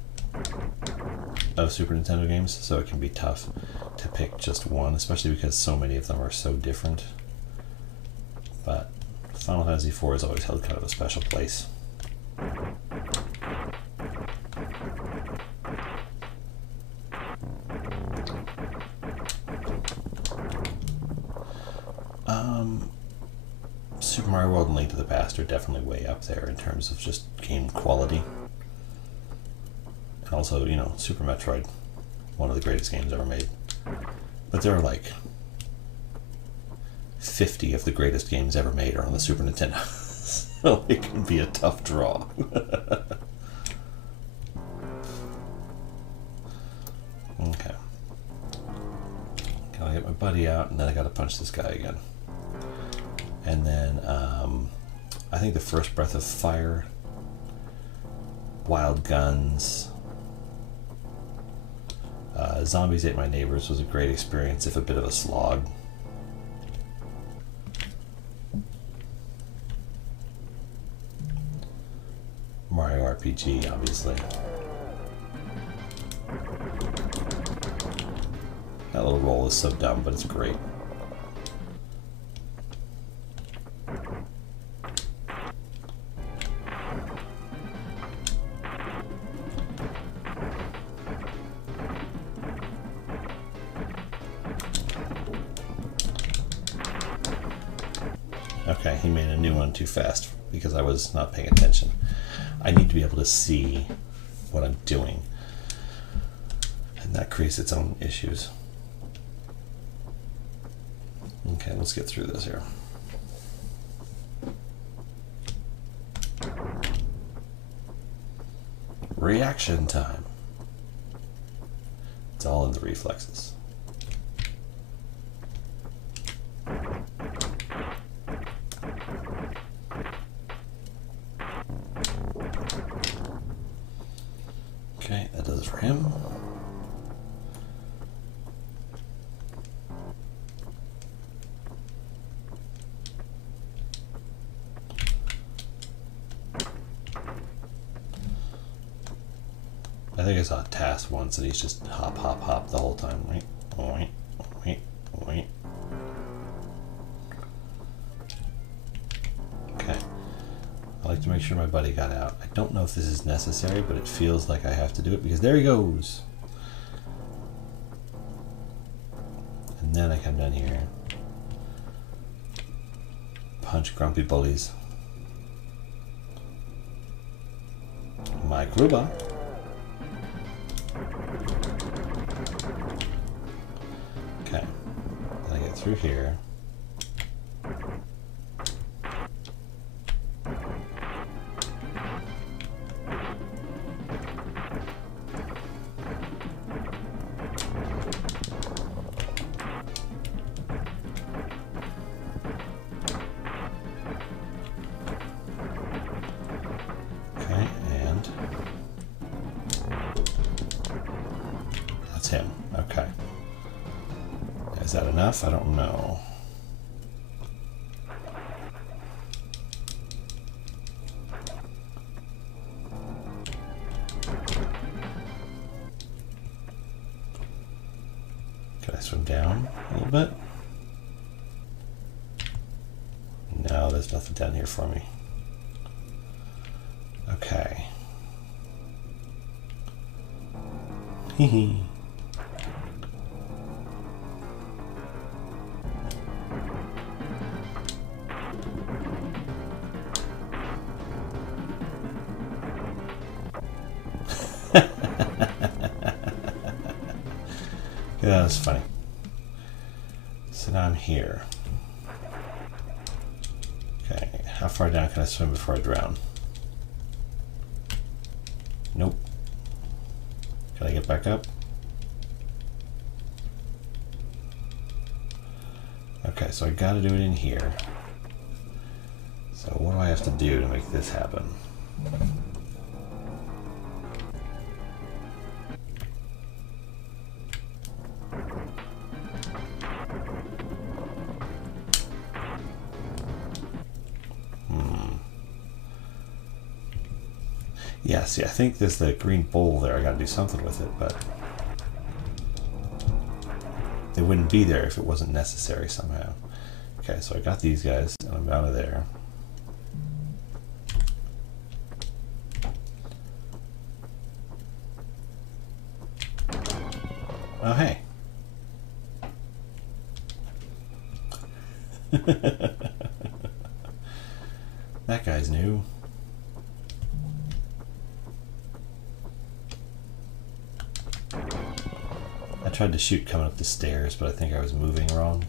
of Super Nintendo games, so it can be tough to pick just one, especially because so many of them are so different. But Final Fantasy IV has always held kind of a special place. Super Mario World and Link to the Past are definitely way up there in terms of just game quality. And also, you know, Super Metroid, one of the greatest games ever made. But there are like 50 of the greatest games ever made are on the Super Nintendo. So it can be a tough draw. Okay. Gotta get my buddy out, and then I gotta punch this guy again. And then I think the first Breath of Fire, Wild Guns, Zombies Ate My Neighbors was a great experience, if a bit of a slog. Mario RPG, obviously. That little roll is so dumb, but it's great. Okay, he made a new one too fast because I was not paying attention. I need to be able to see what I'm doing, and that creates its own issues. Okay, let's get through this here. Reaction time. It's all in the reflexes. goes for him. I think I saw a task once and he's just hop, hop, hop the whole time. Wait, wait, wait, wait. Okay. I like to make sure my buddy got out. I don't know if this is necessary, but it feels like I have to do it because there he goes. And then I come down here. Punch grumpy bullies. My Caruba. Okay. Then I get through here. Him. Okay. Is that enough? I don't know. Can I swim down a little bit? No, there's nothing down here for me. Okay. Hee. Yeah, that's funny. So now I'm here. Okay, how far down can I swim before I drown? Nope. Can I get back up? Okay, so I gotta do it in here. So what do I have to do to make this happen? Yeah, see, I think there's the green bowl there. I gotta do something with it, but they wouldn't be there if it wasn't necessary somehow. Okay, so I got these guys, and I'm out of there. Oh, hey. That guy's new. I tried to shoot coming up the stairs, but I think I was moving wrong.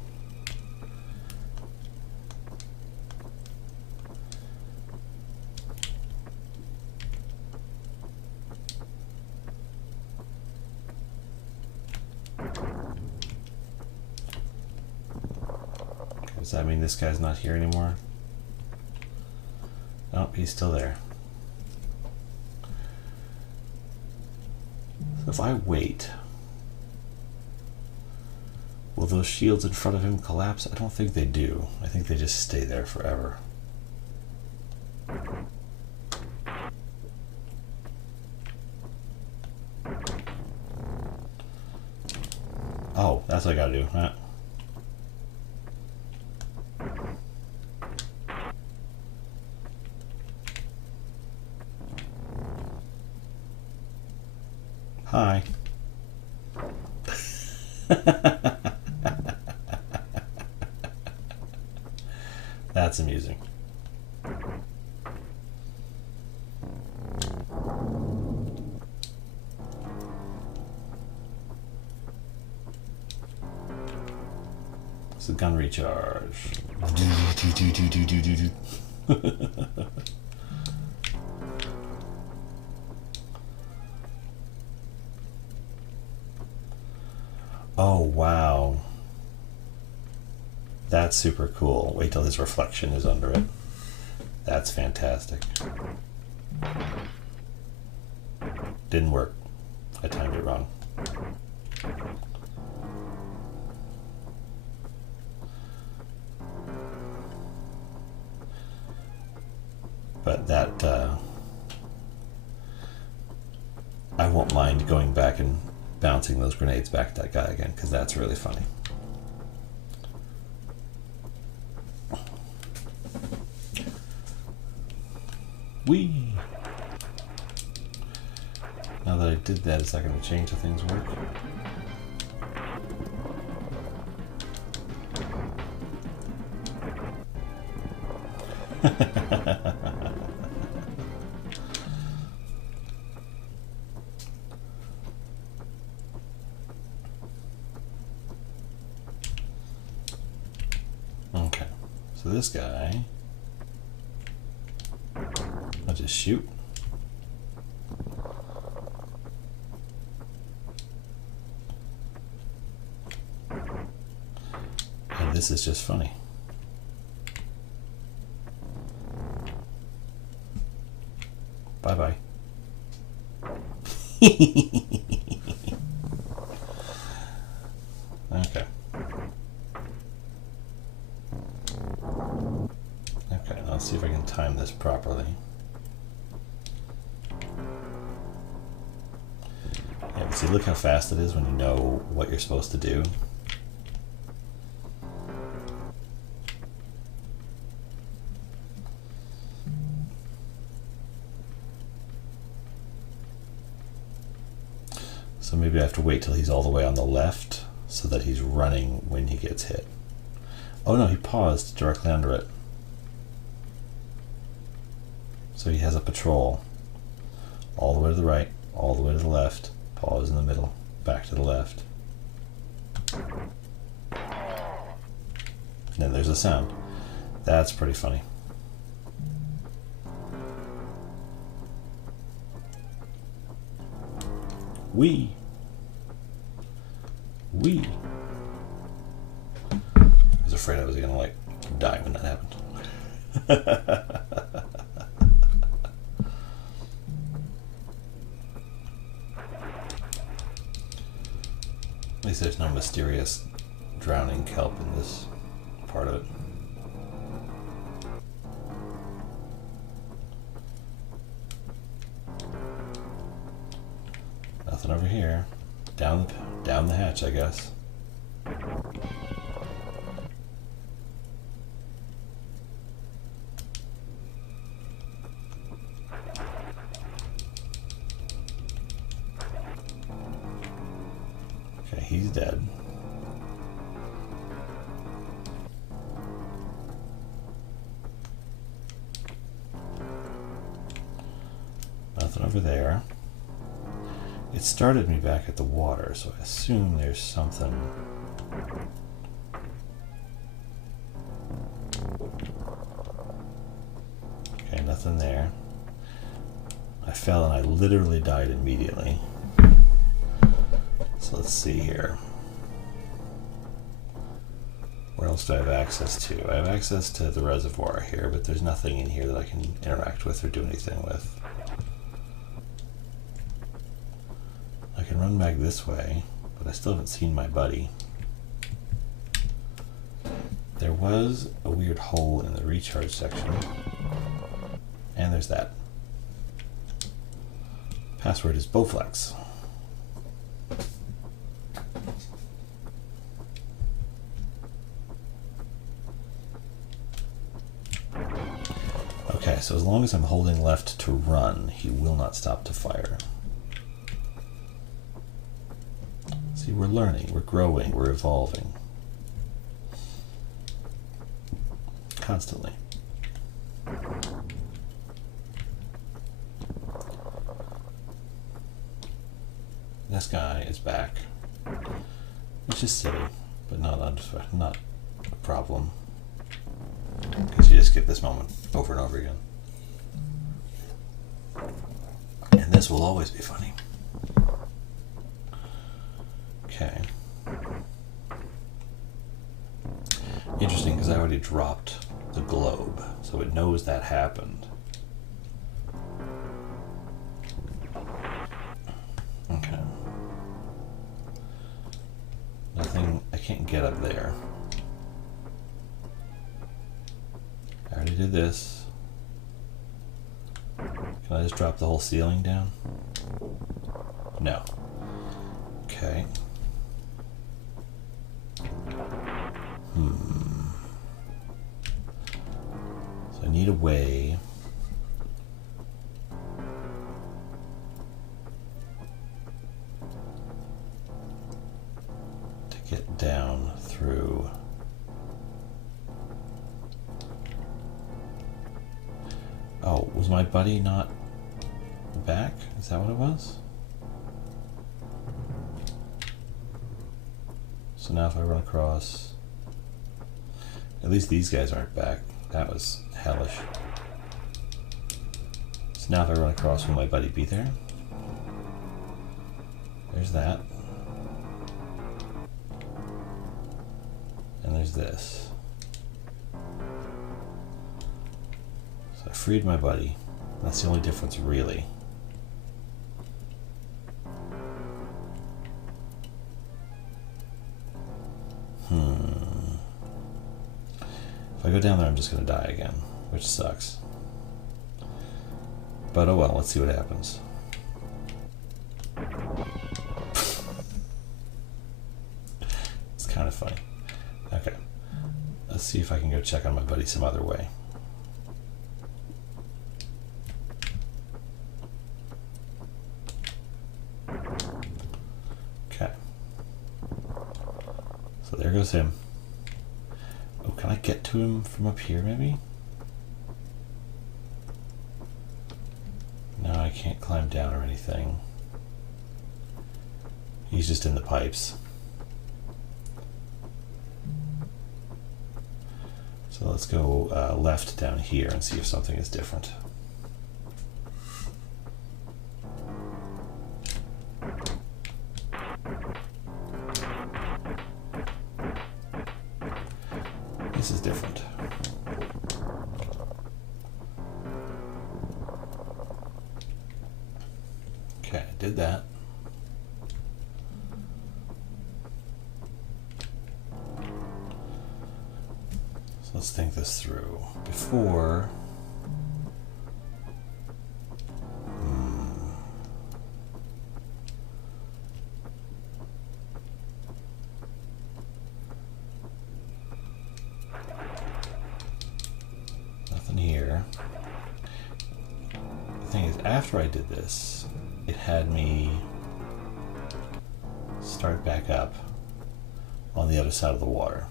Does that mean this guy's not here anymore? Nope, he's still there. So if I wait, will those shields in front of him collapse? I don't think they do. I think they just stay there forever. Oh, that's what I gotta do, huh? Hi. That's amusing. It's a gun recharge. Oh, wow. That's super cool. Wait till his reflection is under it. That's fantastic. Didn't work. I timed it wrong. But that, I won't mind going back and bouncing those grenades back at that guy again, because that's really funny. Whee! Now that I did that, is that going to change how things work? Okay, so this guy, I'll just shoot. And this is just funny. Bye-bye. Okay. Okay, now let's see if I can time this properly. Yeah, but see, look how fast it is when you know what you're supposed to do. So maybe I have to wait till he's all the way on the left so that he's running when he gets hit. Oh no, he paused directly under it. So he has a patrol. All the way to the right, all the way to the left, pause in the middle, back to the left. And then there's a sound. That's pretty funny. Wee! Wee! I was afraid I was gonna like die when that happened. At least there's no mysterious drowning kelp in this part of it. Nothing over here. Down the hatch, I guess. Okay, he's dead. Nothing over there. It started me back at the water, so I assume there's something. Okay, nothing there. I fell and I literally died immediately. So let's see here. Where else do I have access to? I have access to the reservoir here, but there's nothing in here that I can interact with or do anything with. I can run back this way, but I still haven't seen my buddy. There was a weird hole in the recharge section. And there's that. Password is Bowflex. Okay, so as long as I'm holding left to run, he will not stop to fire. See, we're learning, we're growing, we're evolving. Constantly. This guy is back, which is silly, but not a problem, because you just get this moment over and over again. And this will always be funny. Okay. Interesting, because I already dropped the globe, so it knows that happened. Okay. can't get up there. I already did this. Can I just drop the whole ceiling down? No. Okay. So I need a way to get down through. Oh, was my buddy not back? Is that what it was? So now if I run across, at least these guys aren't back. That was hellish. So now if I run across, will my buddy be there? There's that. And there's this. I freed my buddy. That's the only difference, really. If I go down there, I'm just going to die again, which sucks. But oh well, let's see what happens. It's kind of funny. Okay. Let's see if I can go check on my buddy some other way. There goes him. Oh, can I get to him from up here maybe? No, I can't climb down or anything. He's just in the pipes. So let's go left down here and see if something is different. This is different. Okay, I did that. So let's think this through. Before, after I did this, it had me start back up on the other side of the water.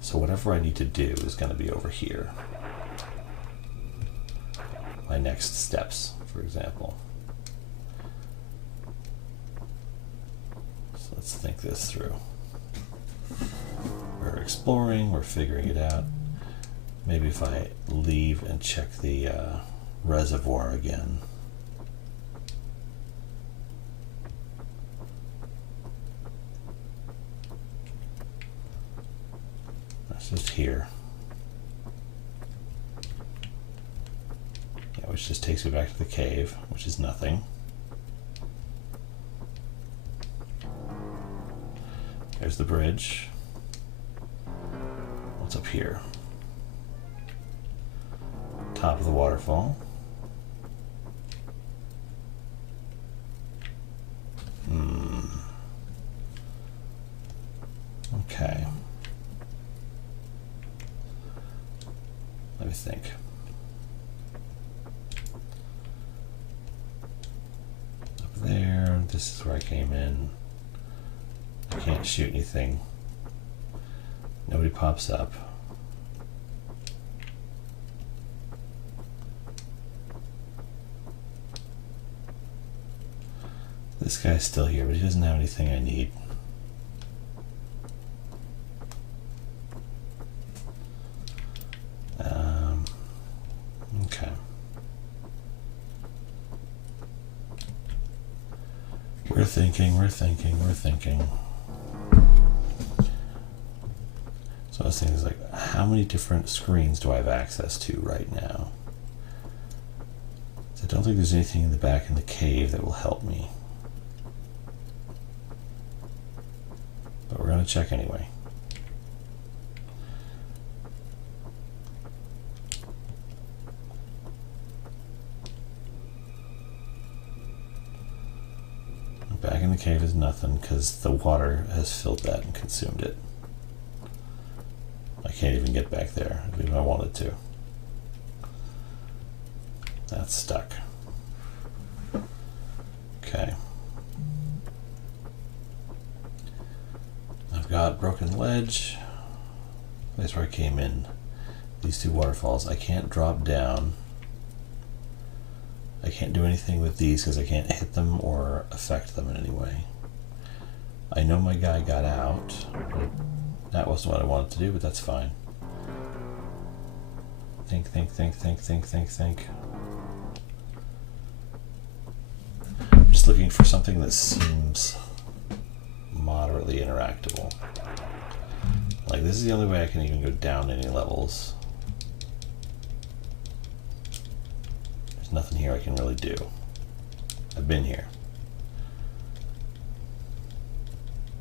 So whatever I need to do is going to be over here. My next steps, for example. So let's think this through. We're exploring, we're figuring it out. Maybe if I leave and check the reservoir again. That's just here. Yeah, which just takes me back to the cave, which is nothing. There's the bridge. What's up here? Top of the waterfall. Okay. Let me think. Up there, this is where I came in. I can't shoot anything. Nobody pops up. This guy's still here, but he doesn't have anything I need. Okay. We're thinking. So I was thinking, like, how many different screens do I have access to right now? So I don't think there's anything in the back in the cave that will help me. check anyway. Back in the cave is nothing because the water has filled that and consumed it. I can't even get back there even if I wanted to. That's stuck. Okay. I've got broken ledge. Place where I came in. These two waterfalls. I can't drop down. I can't do anything with these because I can't hit them or affect them in any way. I know my guy got out. That wasn't what I wanted to do, but that's fine. Think. I'm just looking for something that seems moderately interactable. Like, this is the only way I can even go down any levels. There's nothing here I can really do. I've been here.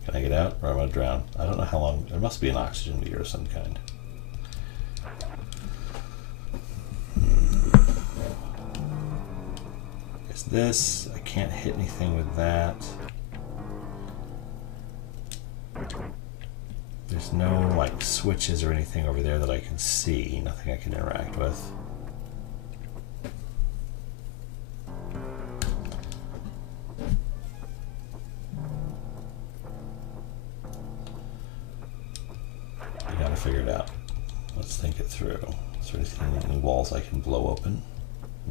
Can I get out or am I going to drown? I don't know how long. There must be an oxygen meter of some kind. It's this. I can't hit anything with that. There's no like switches or anything over there that I can see. Nothing I can interact with. I gotta figure it out. Let's think it through. Is there anything, any walls I can blow open?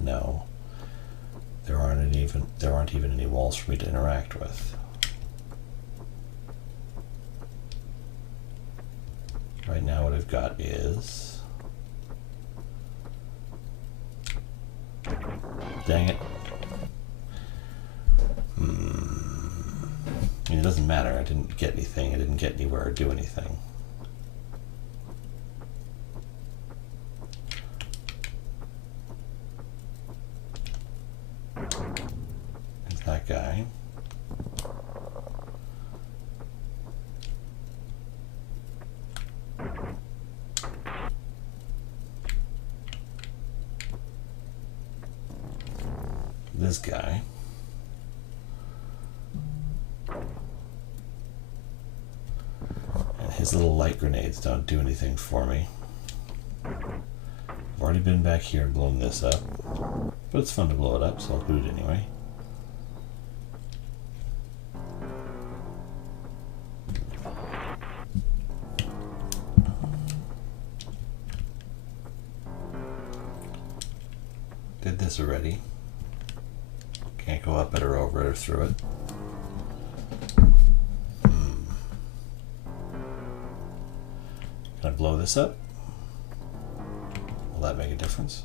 No. There aren't even any walls for me to interact with. Right now what I've got is... Dang it. I mean, it doesn't matter. I didn't get anything. I didn't get anywhere or do anything. There's that guy. This guy. And his little light grenades don't do anything for me. I've already been back here and blown this up, but it's fun to blow it up, so I'll do it anyway. Did this already. Can't go up it or over it or through it. Can I blow this up? Will that make a difference?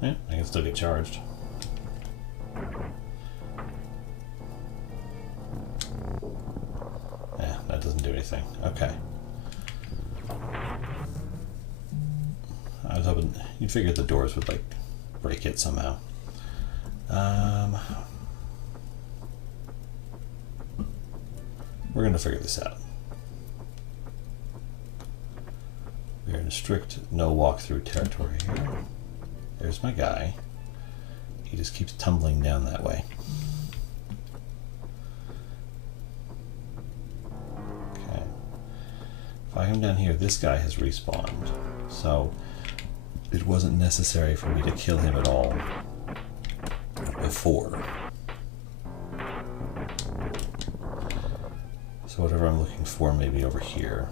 Yeah, I can still get charged. Yeah, that doesn't do anything. Okay. I was hoping you'd figure the doors would like break it somehow. We're going to figure this out. We're in a strict no walkthrough territory here. There's my guy. He just keeps tumbling down that way. Okay. If I come down here, this guy has respawned. So it wasn't necessary for me to kill him at all before. So whatever I'm looking for may be over here.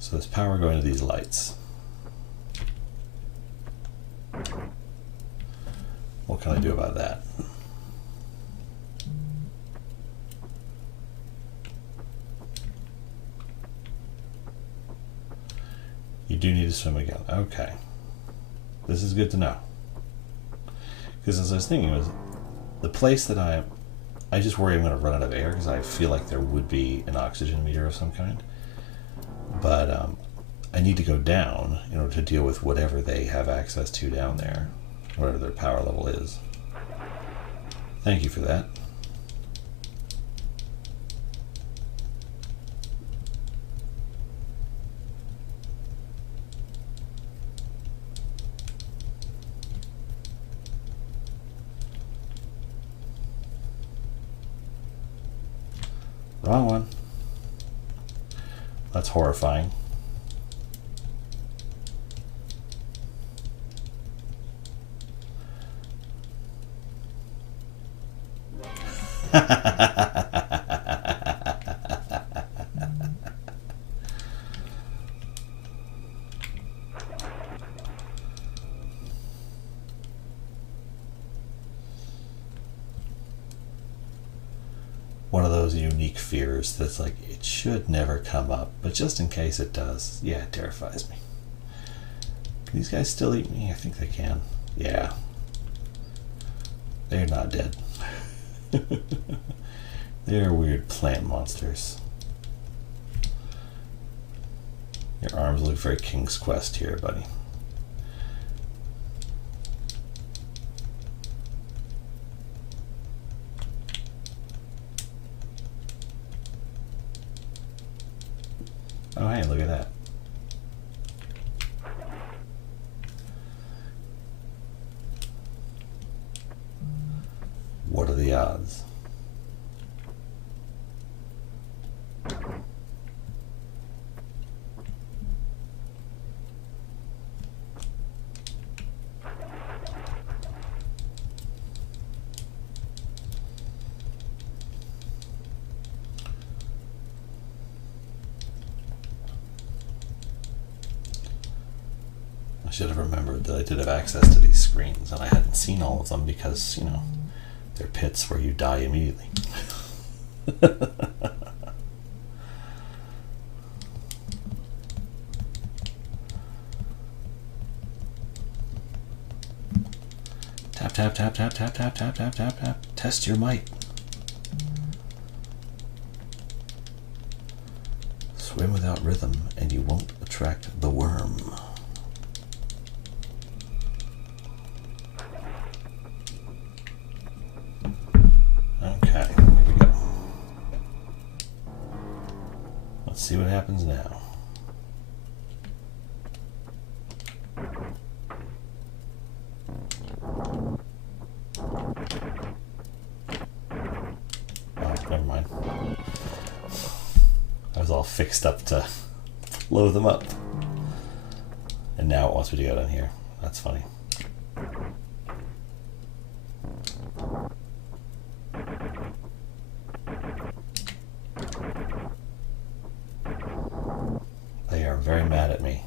So there's power going to these lights. What can I do about that? You do need to swim again. Okay. This is good to know. Because as I was thinking, was the place that I just worry I'm going to run out of air because I feel like there would be an oxygen meter of some kind. But I need to go down in order to deal with whatever they have access to down there, whatever their power level is. Thank you for that. Wrong one. That's horrifying. One of those unique fears that's like, it should never come up, but just in case it does, yeah, it terrifies me. Can these guys still eat me? I think they can. Yeah. They're not dead. They're weird plant monsters. Your arms look very King's Quest here, buddy. Oh, hey, look at that. What are the odds? I should have remembered that I did have access to these screens, and I hadn't seen all of them because, you know, they're pits where you die immediately. Tap, tap, tap, tap, tap, tap, tap, tap, tap, tap. Test your might. Swim without rhythm, and you won't attract the worm. Okay, here we go. Let's see what happens now. Oh, never mind. I was all fixed up to load them up. And now it wants me to go down here. That's funny. They are very mad at me.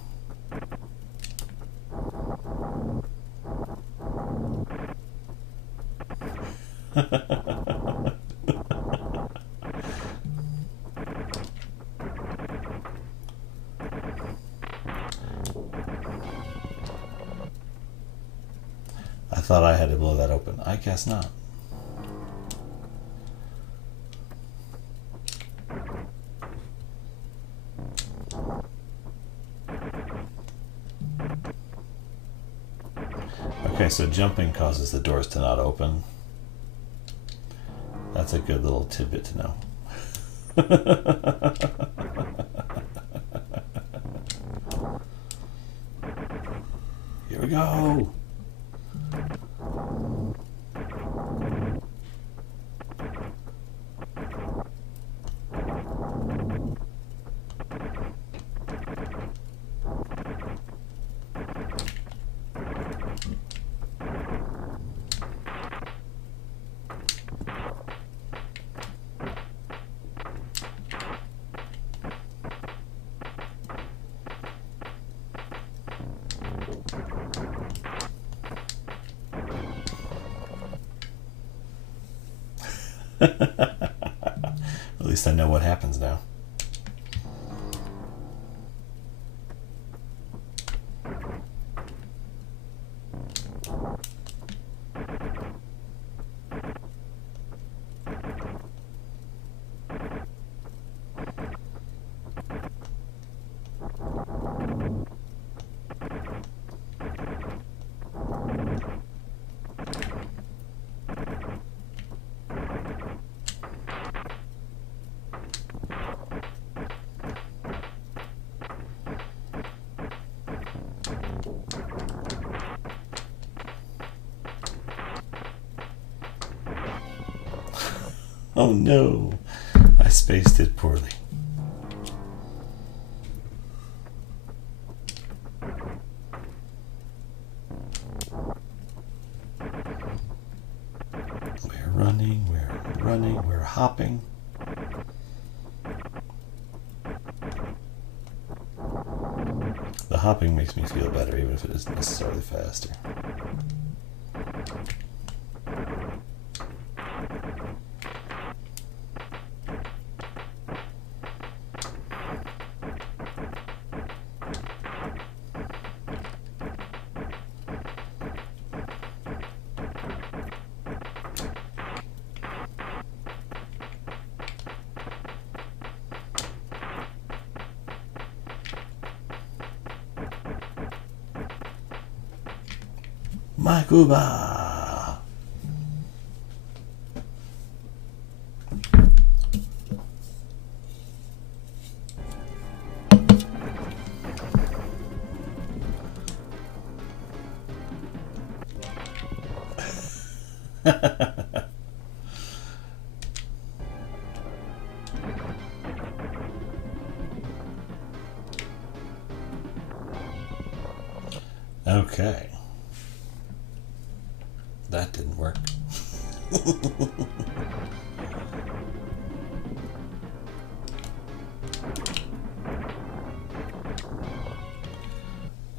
I thought I had to blow that open. I guess not. Okay, so jumping causes the doors to not open. That's a good little tidbit to know. Here we go. At least I know what happens now. Oh no, I spaced it poorly. We're hopping. The hopping makes me feel better, even if it isn't necessarily faster. My Cuba! Okay. That didn't work.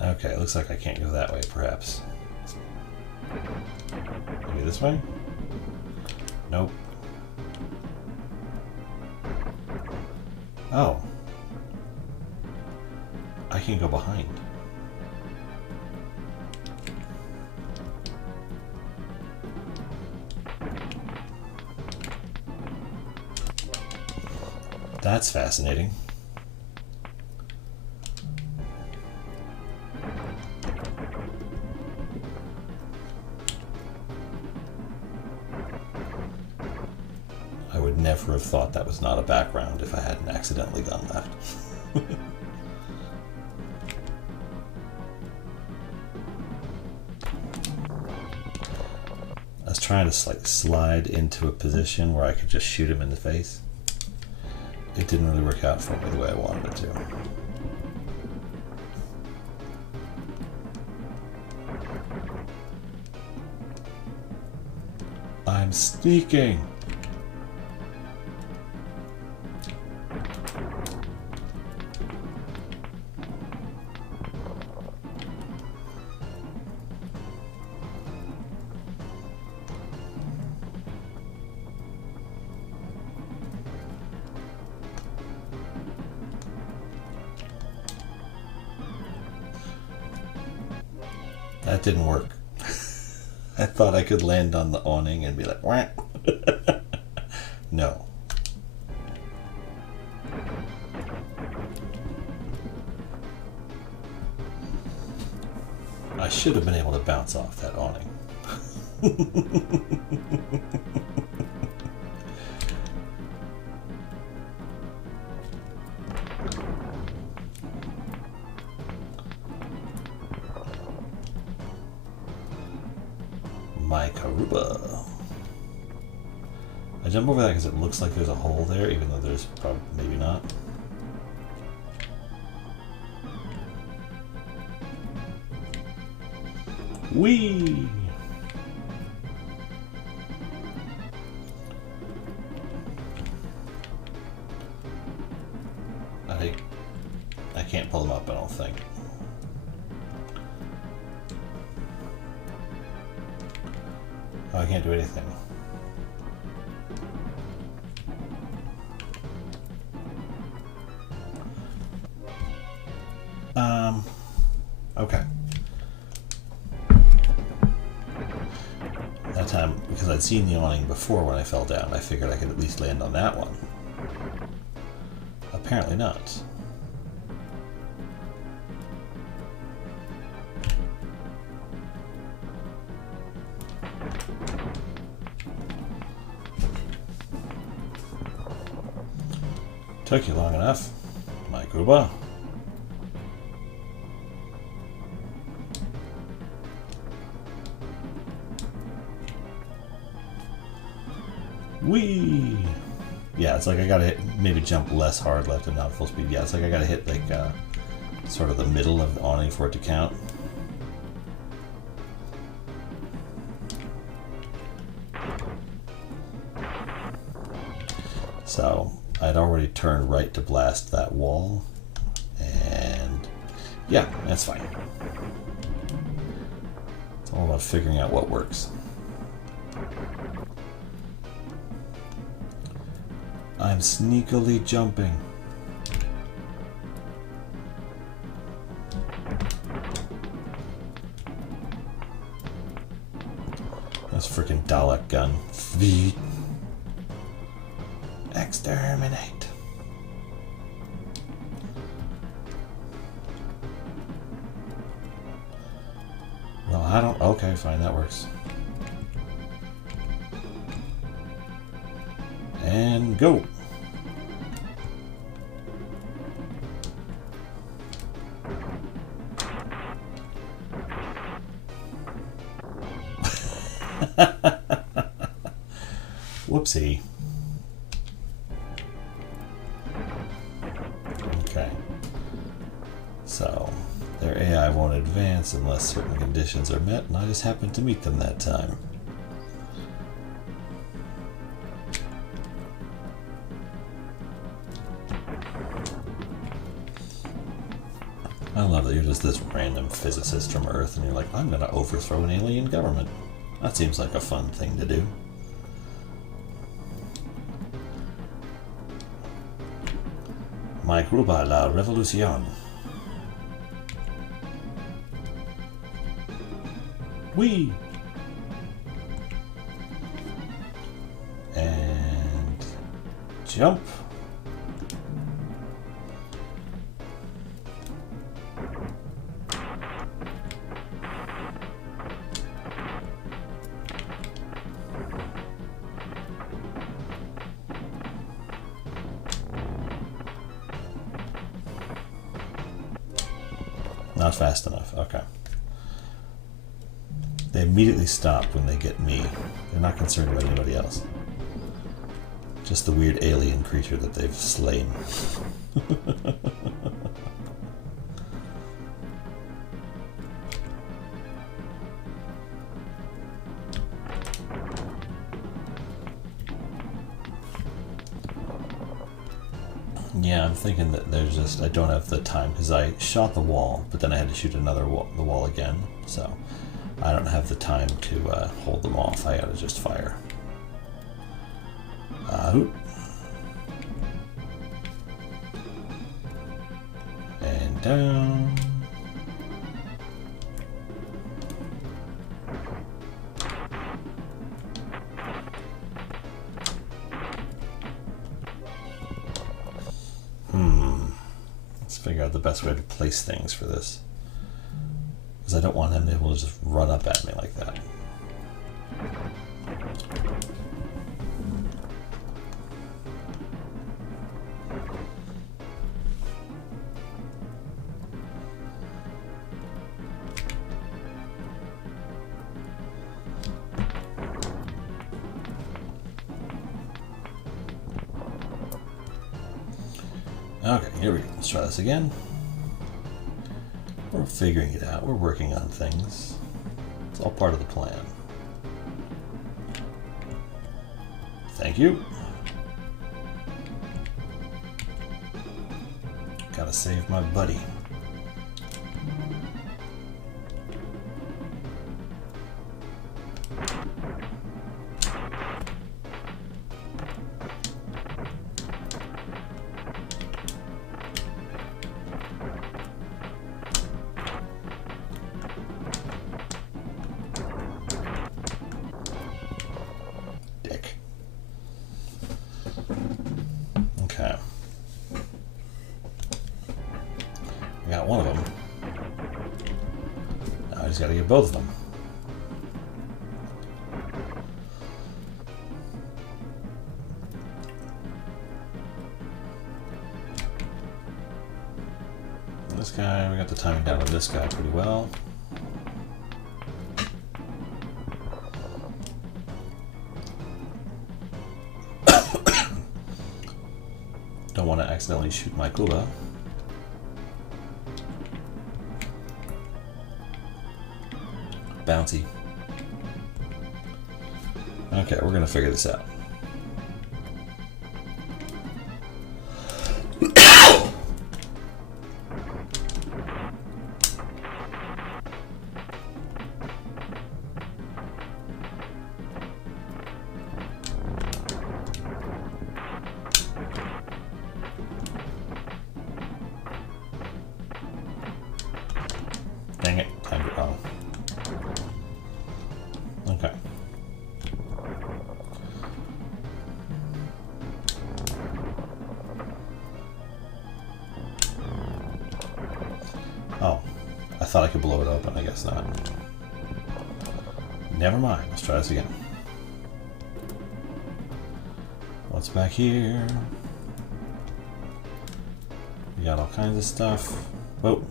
Okay, looks like I can't go that way, perhaps. Maybe this way? Nope. Oh. I can go behind. That's fascinating. I would never have thought that was not a background if I hadn't accidentally gone left. I was trying to like slide into a position where I could just shoot him in the face. It didn't really work out for me the way I wanted it to. I'm sneaking! That didn't work. I thought I could land on the awning and be like, wah. No. I should have been able to bounce off that awning. My Caruba. I jump over that because it looks like there's a hole there, even though there's probably maybe not. Whee! I can't pull them up, I don't think. Oh, I can't do anything. Okay. That time, because I'd seen the awning before when I fell down, I figured I could at least land on that one. Apparently not. Took you long enough, my Caruba. Whee! Yeah, it's like I gotta hit, maybe jump less hard left and not full speed. Yeah, it's like I gotta hit like sort of the middle of the awning for it to count. So I'd already turned right to blast that wall, and yeah, that's fine. It's all about figuring out what works. I'm sneakily jumping. This freaking Dalek gun. Exterminate. Well, I don't. Okay, fine, that works. And go. Whoopsie. Okay. So, their AI won't advance unless certain conditions are met, and I just happened to meet them that time. I love that you're just this random physicist from Earth and you're like, I'm gonna overthrow an alien government. That seems like a fun thing to do. My Caruba la revolución. Whee! And jump. Not fast enough. Okay. They immediately stop when they get me. They're not concerned about anybody else. Just the weird alien creature that they've slain. Yeah, I'm thinking that there's just, I don't have the time because I shot the wall, but then I had to shoot another wall, the wall again, so I don't have the time to hold them off. I gotta just fire. And down. Let's figure out the best way to place things for this. Because I don't want him to be able to just run up at me like that. Okay, here we go. Let's try this again. We're figuring it out. We're working on things. It's all part of the plan. Thank you. Gotta save my buddy. Okay. I got one of them. Now I just gotta get both of them. This guy, we got the timing down on this guy pretty well. Don't want to accidentally shoot my Caruba. Bouncy. Okay, we're gonna figure this out. Dang it, timed it wrong. Okay. Oh, I thought I could blow it open, I guess not. Never mind, let's try this again. What's back here? We got all kinds of stuff. Whoa.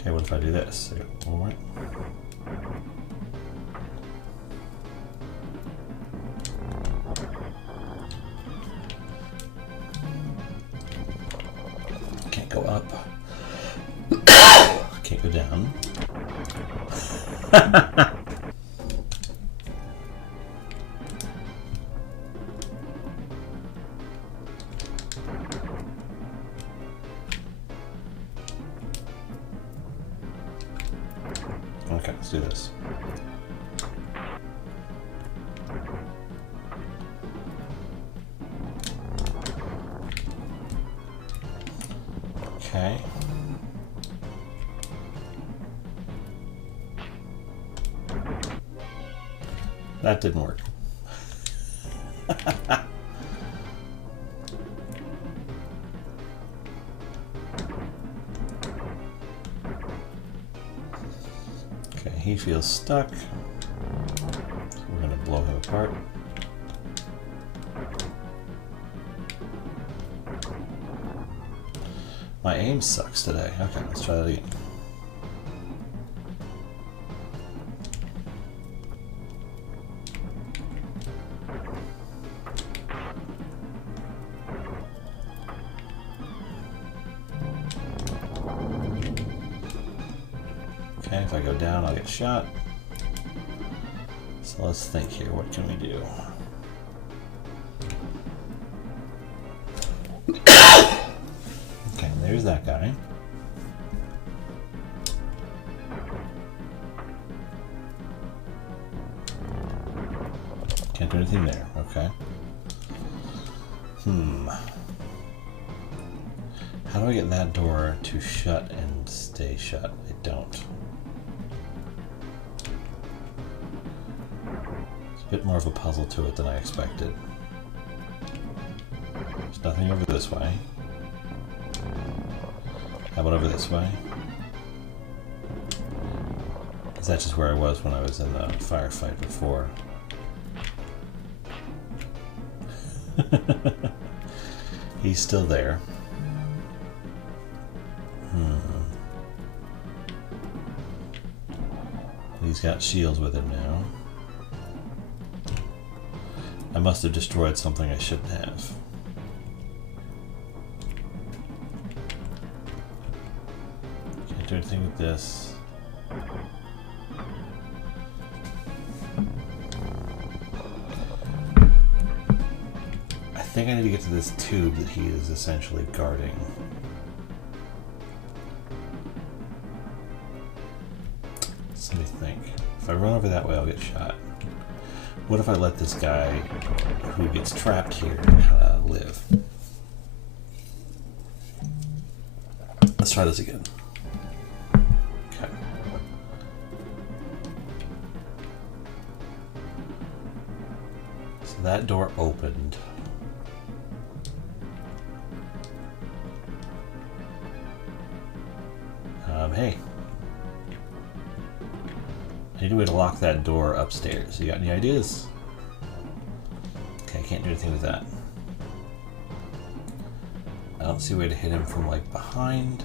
Okay, what if I do this? Alright. Can't go up. Can't go down. Okay, let's do this. Okay. That didn't work. Okay, he feels stuck. So we're going to blow him apart. My aim sucks today. Okay, let's try that again. Okay, if I go down, I'll get shot. So let's think here. What can we do? Okay, there's that guy. Can't do anything there. Okay. How do I get that door to shut and stay shut? I don't. It's a bit more of a puzzle to it than I expected. There's nothing over this way. How about over this way? Is that just where I was when I was in the firefight before? He's still there. He's got shields with him now. I must have destroyed something I shouldn't have. Can't do anything with this. I think I need to get to this tube that he is essentially guarding. Let me think. If I run over that way, I'll get shot. What if I let this guy who gets trapped here live? Let's try this again. Okay. So that door opened. Hey. I need a way to lock that door upstairs. You got any ideas? Okay, I can't do anything with that. don't see a way to hit him from like behind.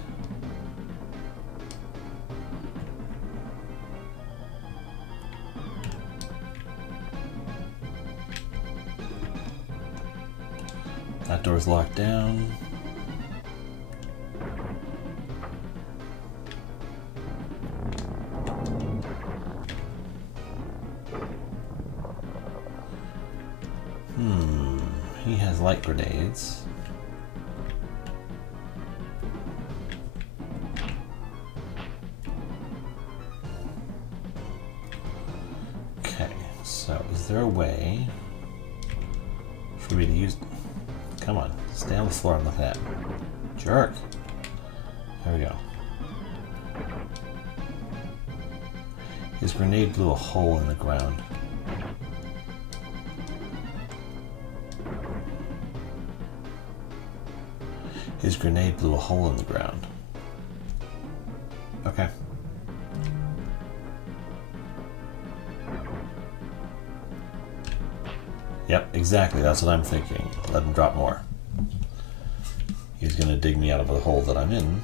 That door's locked down. He has light grenades. Okay, so is there a way for me to use... Come on, stay on the floor I'm looking at. Jerk. There we go. His grenade blew a hole in the ground. His grenade blew a hole in the ground. Okay. Yep, exactly. That's what I'm thinking. Let him drop more. He's going to dig me out of the hole that I'm in.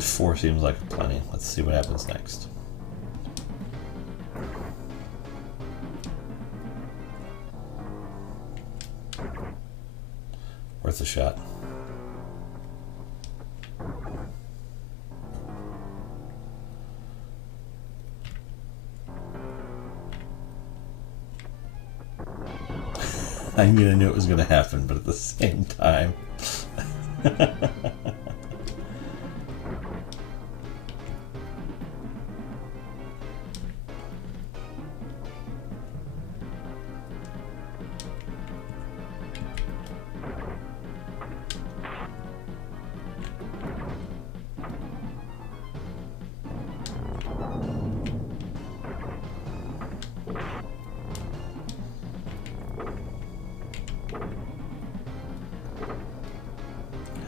Four seems like plenty. Let's see what happens next. Worth a shot. I mean, I knew it was going to happen, but at the same time...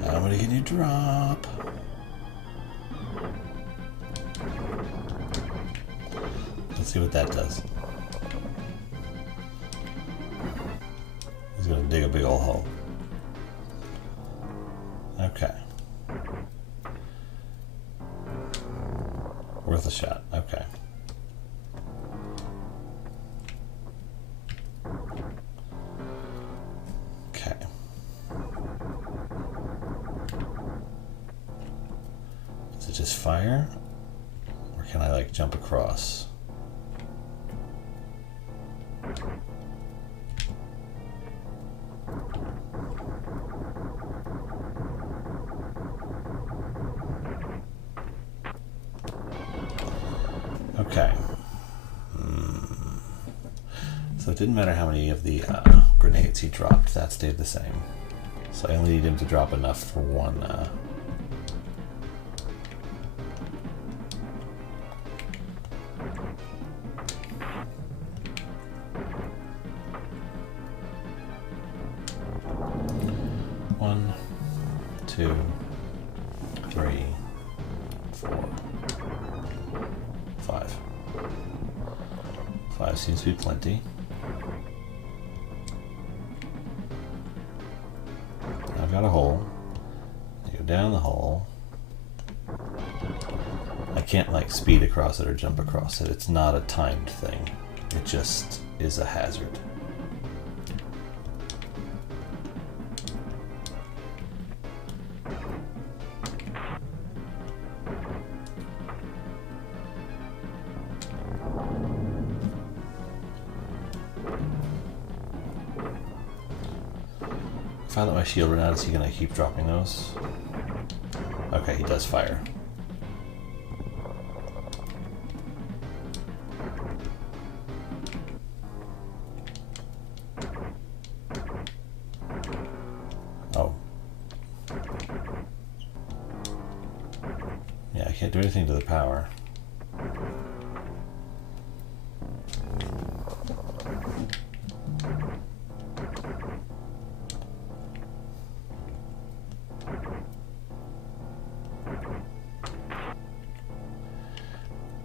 How many can you drop? Let's see what that does. He's gonna dig a big old hole. Okay. Worth a shot. Okay. Okay. Is it just fire? Or can I like jump across? Okay. So it didn't matter how many of the grenades he dropped, that stayed the same. So I only need him to drop enough for one. One, two, three, four, five. Five seems to be plenty. I've got a hole. You go down the hole. I can't like speed across it or jump across it. It's not a timed thing. It just is a hazard. If I let my shield run out, is he going to keep dropping those? Okay, he does fire. Oh. Yeah, I can't do anything to the power.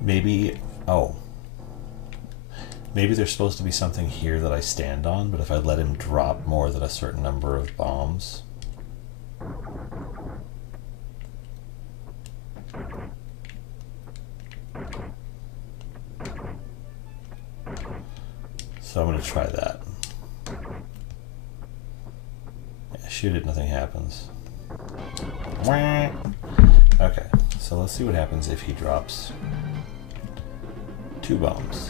Maybe, oh. Maybe there's supposed to be something here that I stand on, but if I let him drop more than a certain number of bombs. So I'm going to try that. Yeah, shoot it, nothing happens. Okay, so let's see what happens if he drops 2 bombs.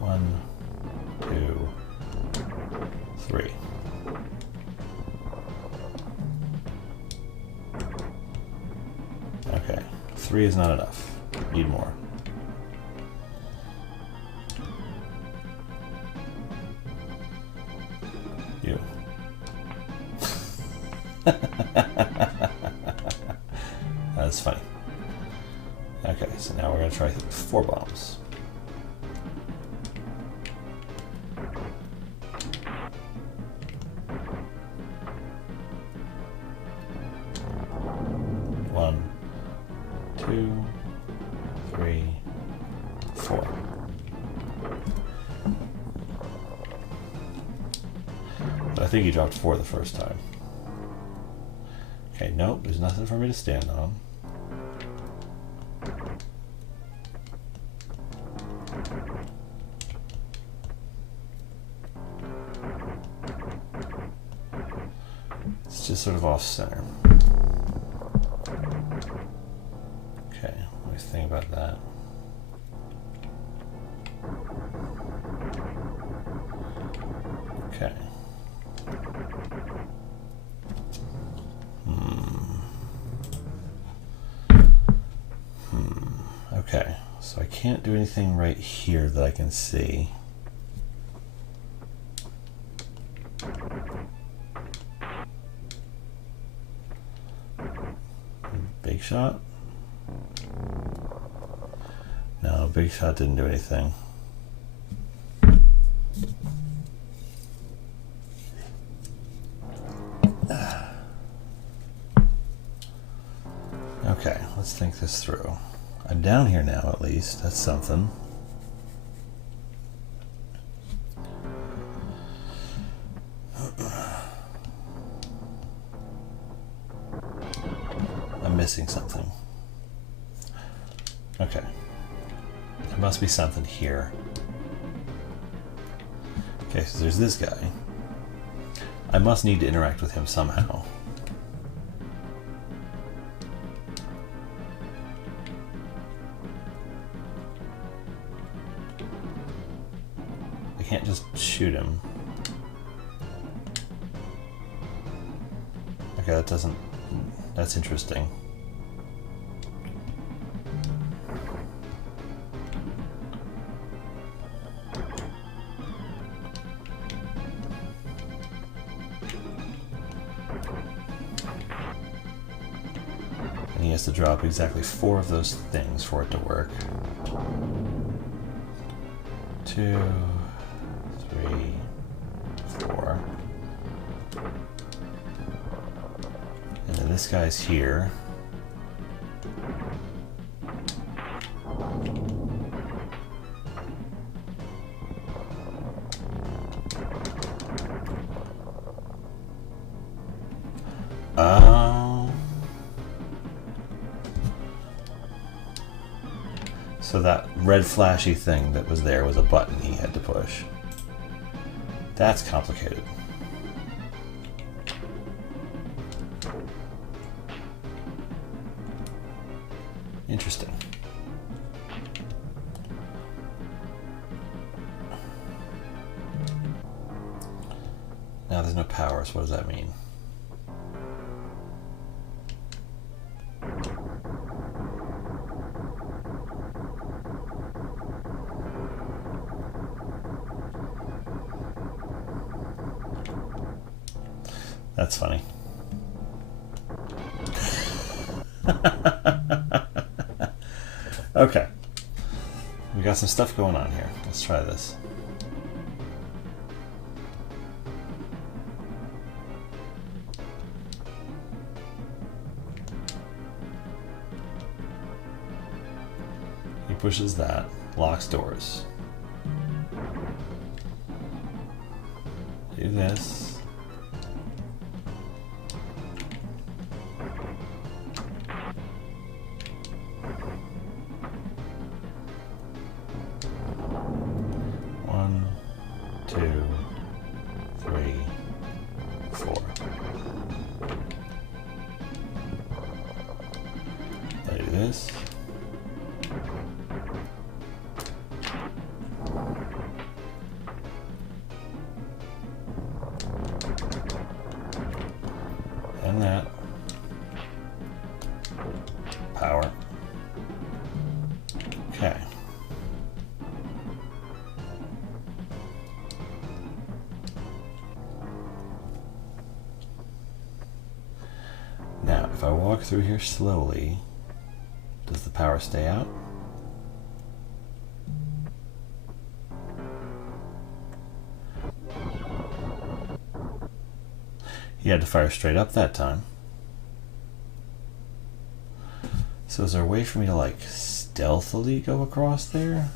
One, 2, 3. Okay, 3 is not enough. Need more. You. That's funny. Okay, so now we're going to try 4 bombs. One, 2, 3, 4. But I think he dropped 4 the first time. Okay, nope, there's nothing for me to stand on. It's just sort of off center. Okay, let me think about that. Okay. Okay, so I can't do anything right here that I can see. Big shot? No, big shot didn't do anything. Okay, let's think this through. I'm down here now, at least. That's something. I'm missing something. Okay. There must be something here. Okay, so there's this guy. I must need to interact with him somehow. I can't just shoot him. Okay, that doesn't... That's interesting. And he has to drop exactly 4 of those things for it to work. 2, 3, 4. And then this guy's here. So that red flashy thing that was there was a button he had to push. That's complicated. Interesting. Now there's no power, so what does that mean? That's funny. Okay. got some stuff going on here. Let's try this. He pushes that, locks doors. Do this. One, two, three, four. I do this. And that. Power. Okay. Now, if I walk through here slowly, does the power stay out? He had to fire straight up that time. So is there a way for me to like stealthily go across there?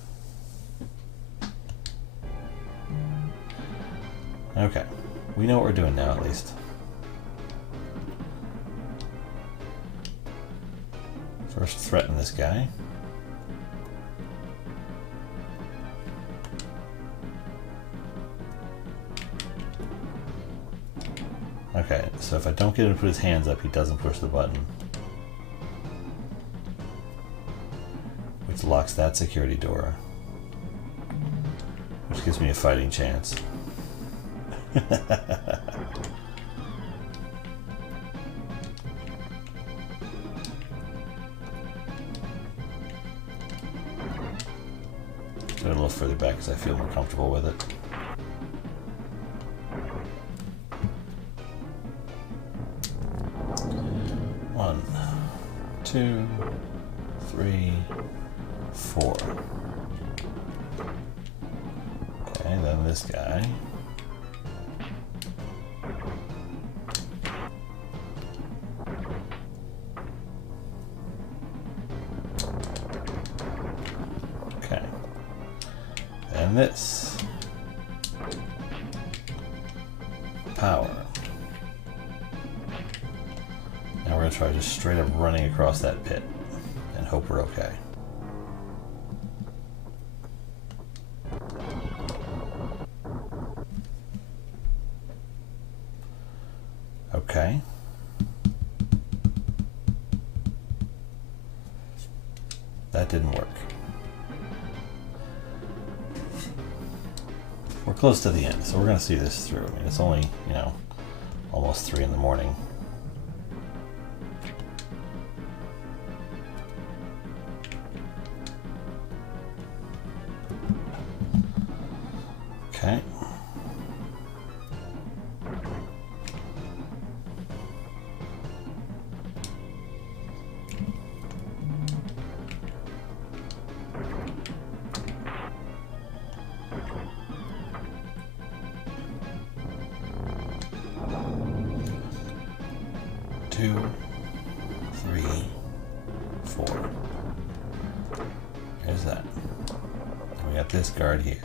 Okay, we know what we're doing now at least. First threaten this guy. Okay, so if I don't get him to put his hands up, he doesn't push the button. Which locks that security door. Which gives me a fighting chance. Go a little further back because I feel more comfortable with it. One, two, three, four. Okay, then this guy. Okay. And this. Power. Now we're going to try just straight up running across that pit and hope we're okay. Okay. That didn't work. We're close to the end, so we're going to see this through. I mean, it's only, you know, almost 3 in the morning. Okay. Two, three, four. There's that. And we got this guard here.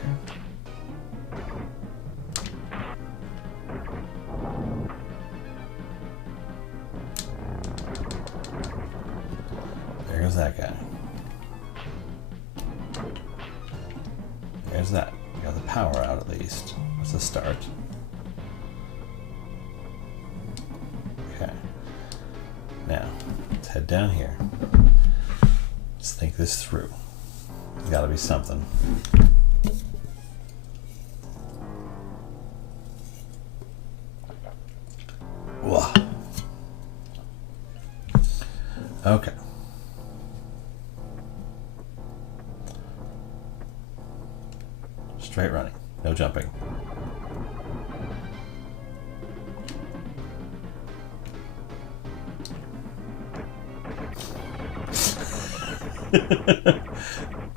There's that guy. There's that. We got the power out at least. That's a start. Okay. Now, let's head down here. Let's think this through. There's gotta be something. Whoa. Okay. Straight running, no jumping.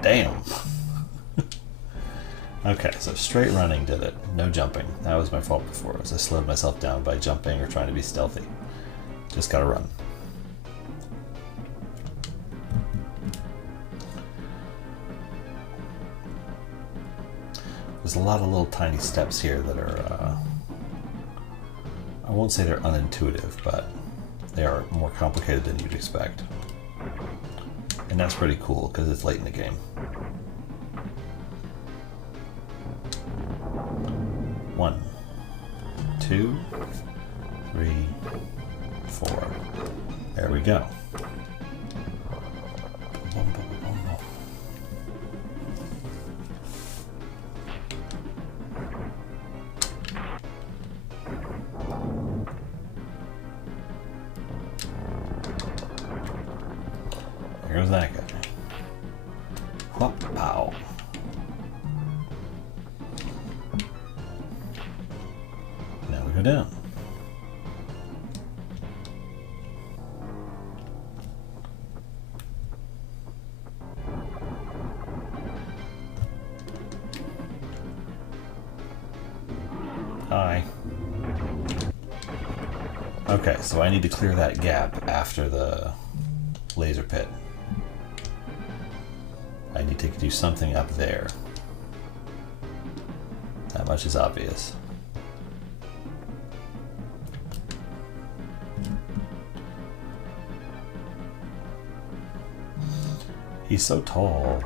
Damn. Okay, so straight running did it. No jumping. That was my fault before, as I slowed myself down by jumping or trying to be stealthy. Just gotta run. There's a lot of little tiny steps here that are, I won't say they're unintuitive, but they are more complicated than you'd expect. And that's pretty cool, because it's late in the game. One, two, three, four. There we go. There goes that guy. Whoop, pow. Now we go down. Hi. Okay, so I need to clear that gap after the laser pit. I need to do something up there. That much is obvious. He's so tall.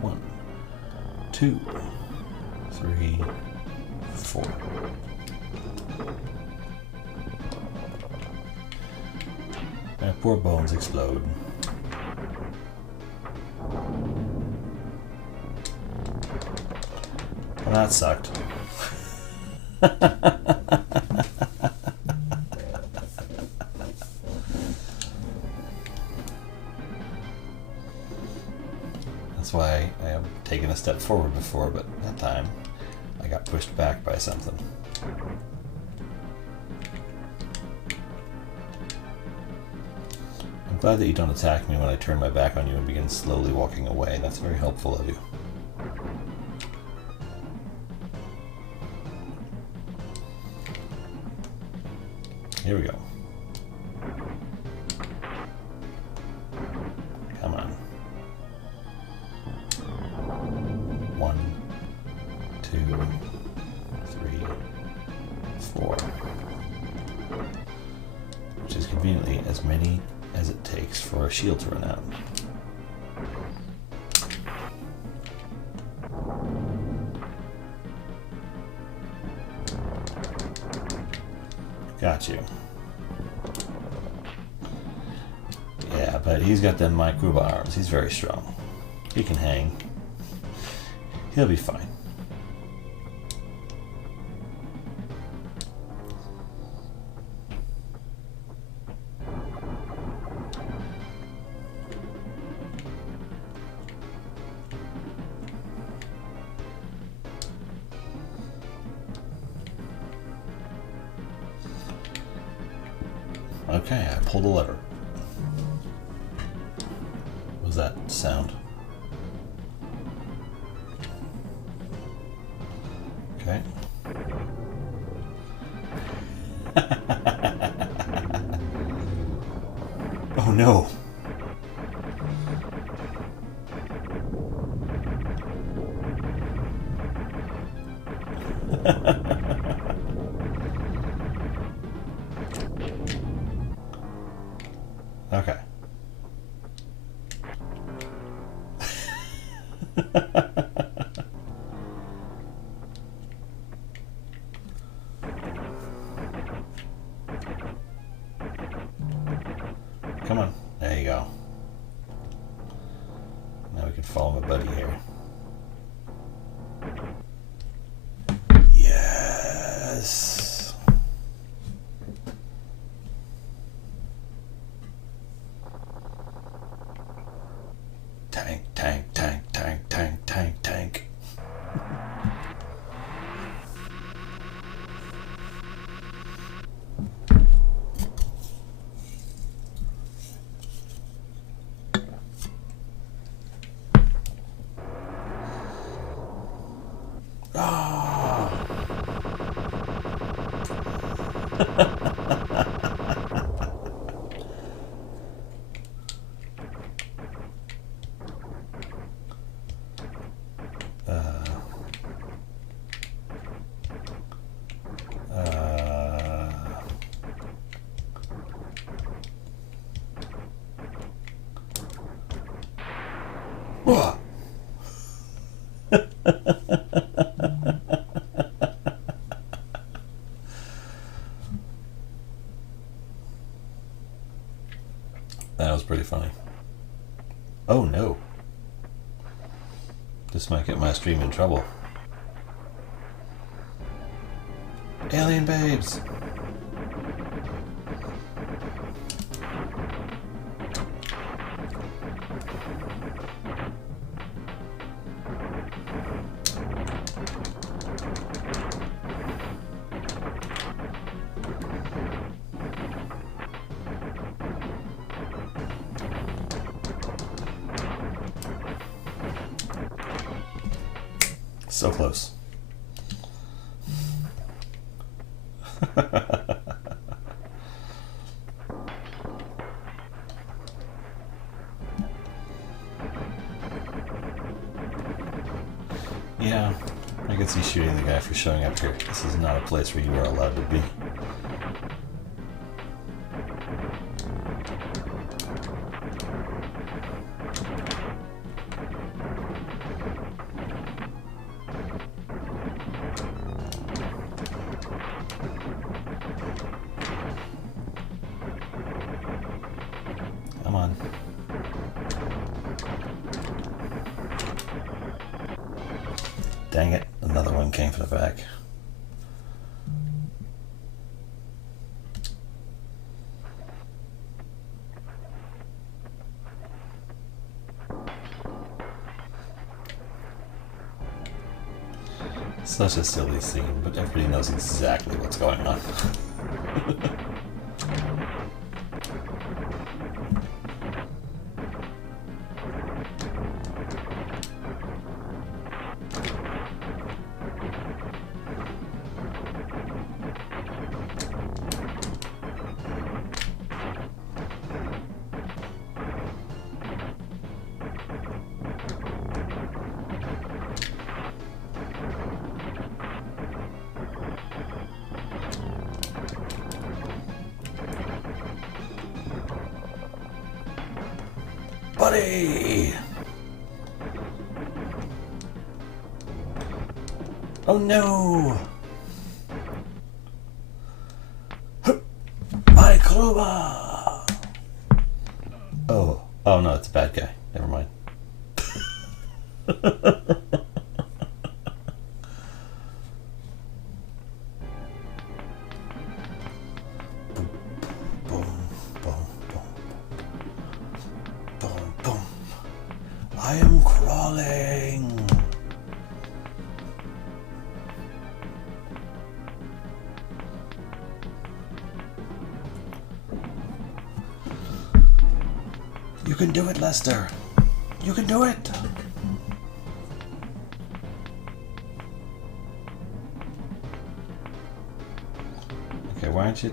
One, two, three, four. And poor bones explode. Well, that sucked. That's why I have taken a step forward before, but that time I got pushed back by something. I'm glad that you don't attack me when I turn my back on you and begin slowly walking away. That's very helpful of you. Here we go. Come on. One, two, three, four. Which is conveniently as many as it takes for a shield to run out. Got you. Yeah, but he's got them Caruba arms. He's very strong. He can hang. He'll be fine. Okay, I pulled the lever. What was that sound? Okay. Oh no! Okay. Come on. There you go. Now we can follow my buddy here. Yes. Tank, tank, tank, tank, tank, tank, tank. That was pretty funny. Oh no. This might get my stream in trouble. Alien babes! So close. Yeah, I could see shooting the guy for showing up here. This is not a place where you are allowed to be. Come on. Dang it, another one came from the back. Such a silly scene, but everybody knows exactly what's going on. Buddy! Oh no! My Caruba! Oh no, it's a bad guy. Never mind. I am crawling. You can do it, Lester. You can do it. Okay, why don't you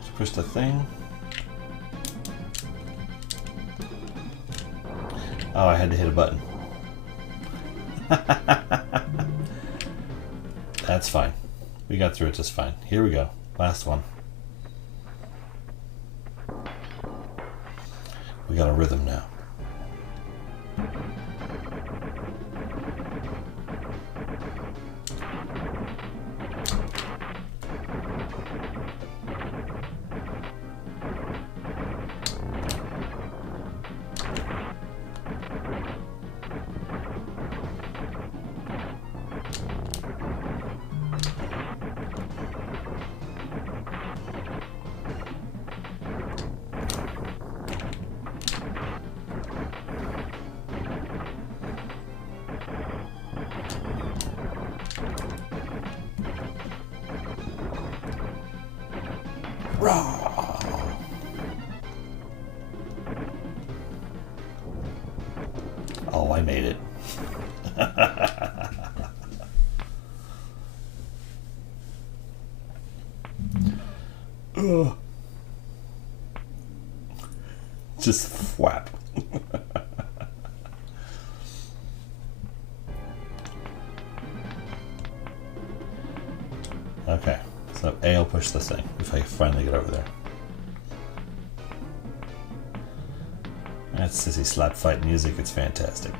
just push the thing? Oh, I had to hit a button. That's fine. We got through it just fine. Here we go. Last one. We got a rhythm now. Oh, I made it. Just flap. Okay, so A will push this thing if I finally get over there. That sissy slap fight music, it's fantastic.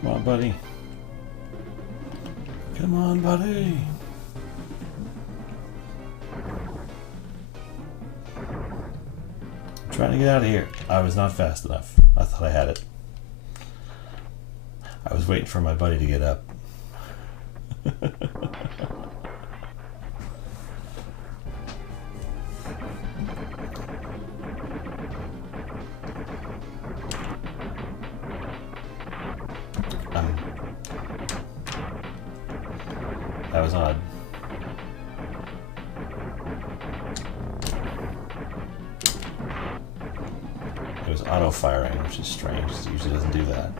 Come on, buddy. Come on, buddy. I'm trying to get out of here. I was not fast enough. I thought I had it. I was waiting for my buddy to get up. That was odd. It was auto-firing, which is strange. It usually doesn't do that.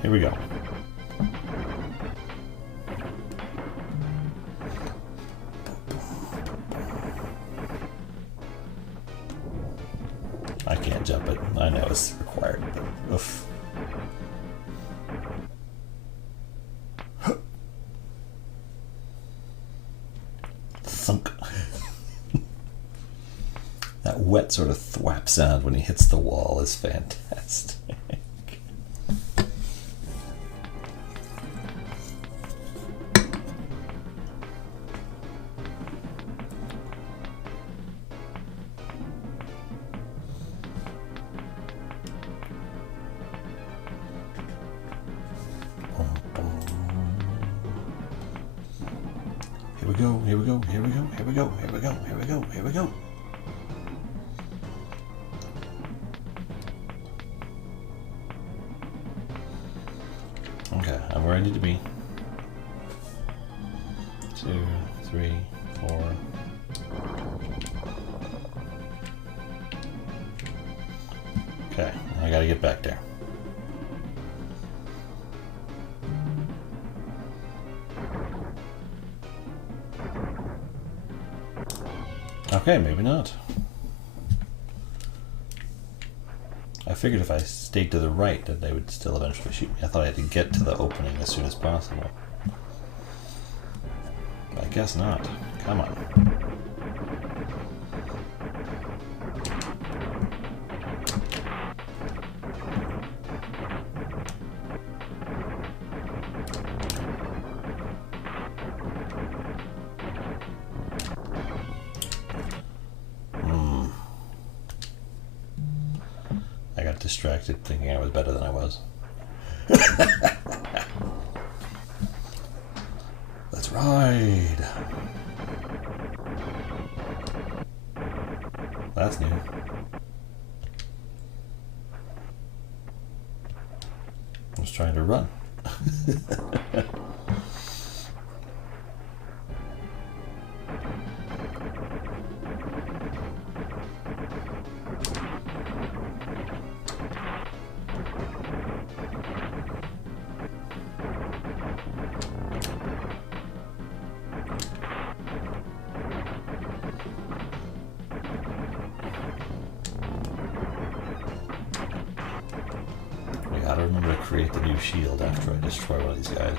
Here we go. I can't jump it. I know it's required, but oof. Thunk. That wet sort of thwap sound when he hits the wall is fantastic. Here we go, here we go, here we go, here we go, here we go, here we go, here we go. Okay, I'm where I need to be. 2, 3, 4. Okay, I gotta get back there. Okay, maybe not. I figured if I stayed to the right that they would still eventually shoot me. I thought I had to get to the opening as soon as possible. But I guess not. Come on. I got distracted thinking I was better than I was. Let's ride. That's new. I was trying to run. I gotta remember to create the new shield after I destroy one of these guys.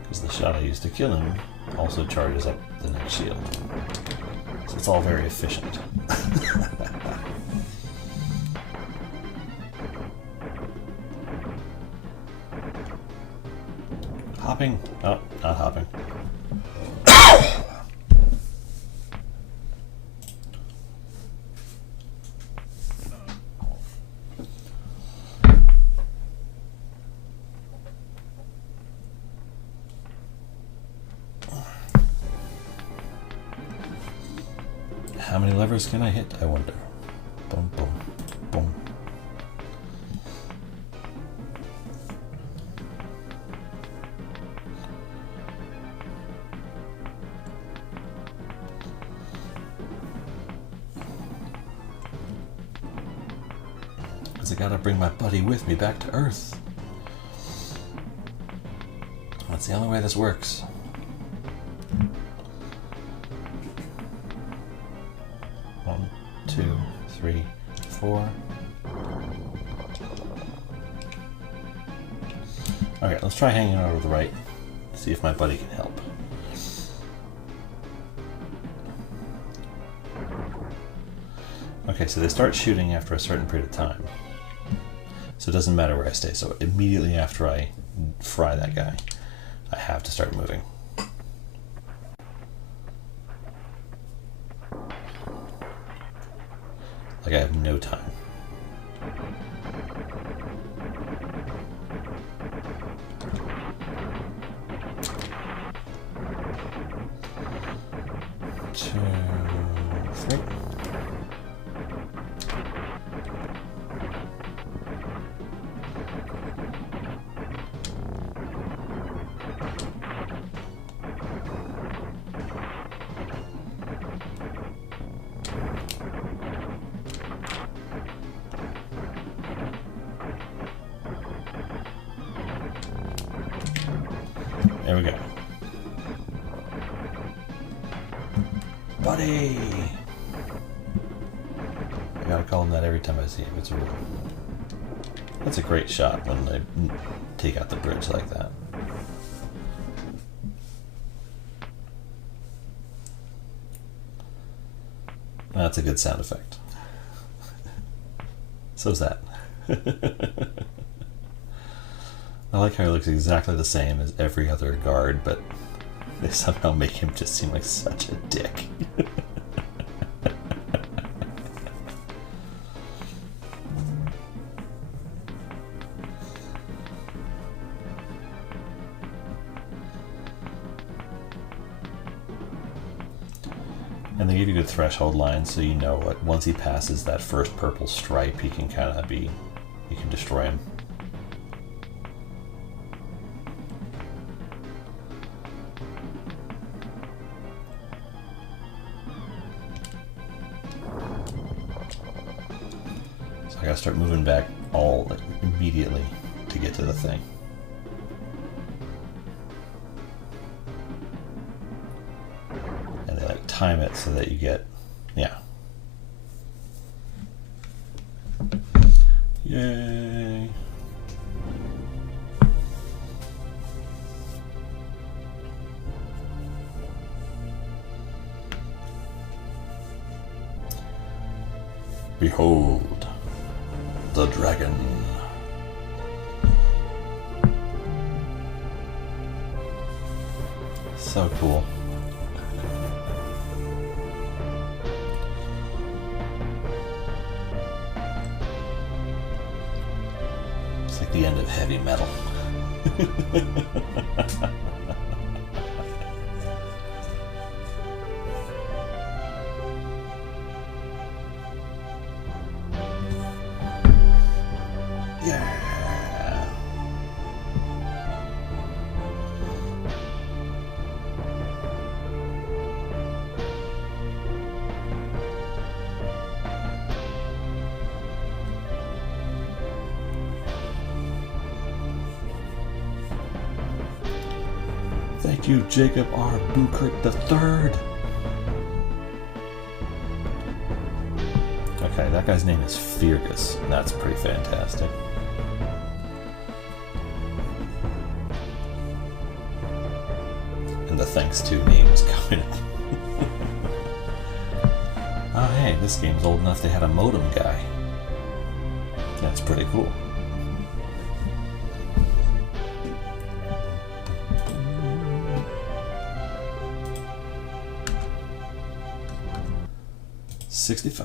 Because the shot I used to kill him also charges up the next shield. So it's all very efficient. Hopping? Oh, not hopping. How many levers numbers can I hit, I wonder? Boom, boom, boom. Because I gotta bring my buddy with me back to Earth. That's the only way this works. One, two, three, four. Okay, let's try hanging over to the right. See if my buddy can help. Okay, so they start shooting after a certain period of time. So it doesn't matter where I stay. So immediately after I fry that guy, I have to start moving. Like I have no time. Two, three. There we go. Buddy! I gotta call him that every time I see him. It's a rule. That's a great shot when they take out the bridge like that. That's a good sound effect. So's that. I like how he looks exactly the same as every other guard, but they somehow make him just seem like such a dick. And they give you good threshold lines, so you know what, once he passes that first purple stripe, he can kind of be, you can destroy him. I gotta start moving back all like, immediately to get to the thing. And they like time it so that you get, yeah. Yay! Behold the dragon. So cool. It's like the end of heavy metal. Thank you, Jacob R. Buchert III. Okay, that guy's name is Fergus, and that's pretty fantastic. And the thanks to names coming up. Oh hey, this game's old enough they had a modem guy. That's pretty cool. $65.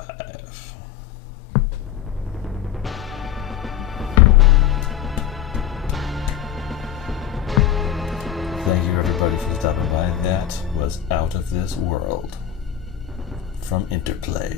Thank you everybody for stopping by. That was Out of This World. from Interplay.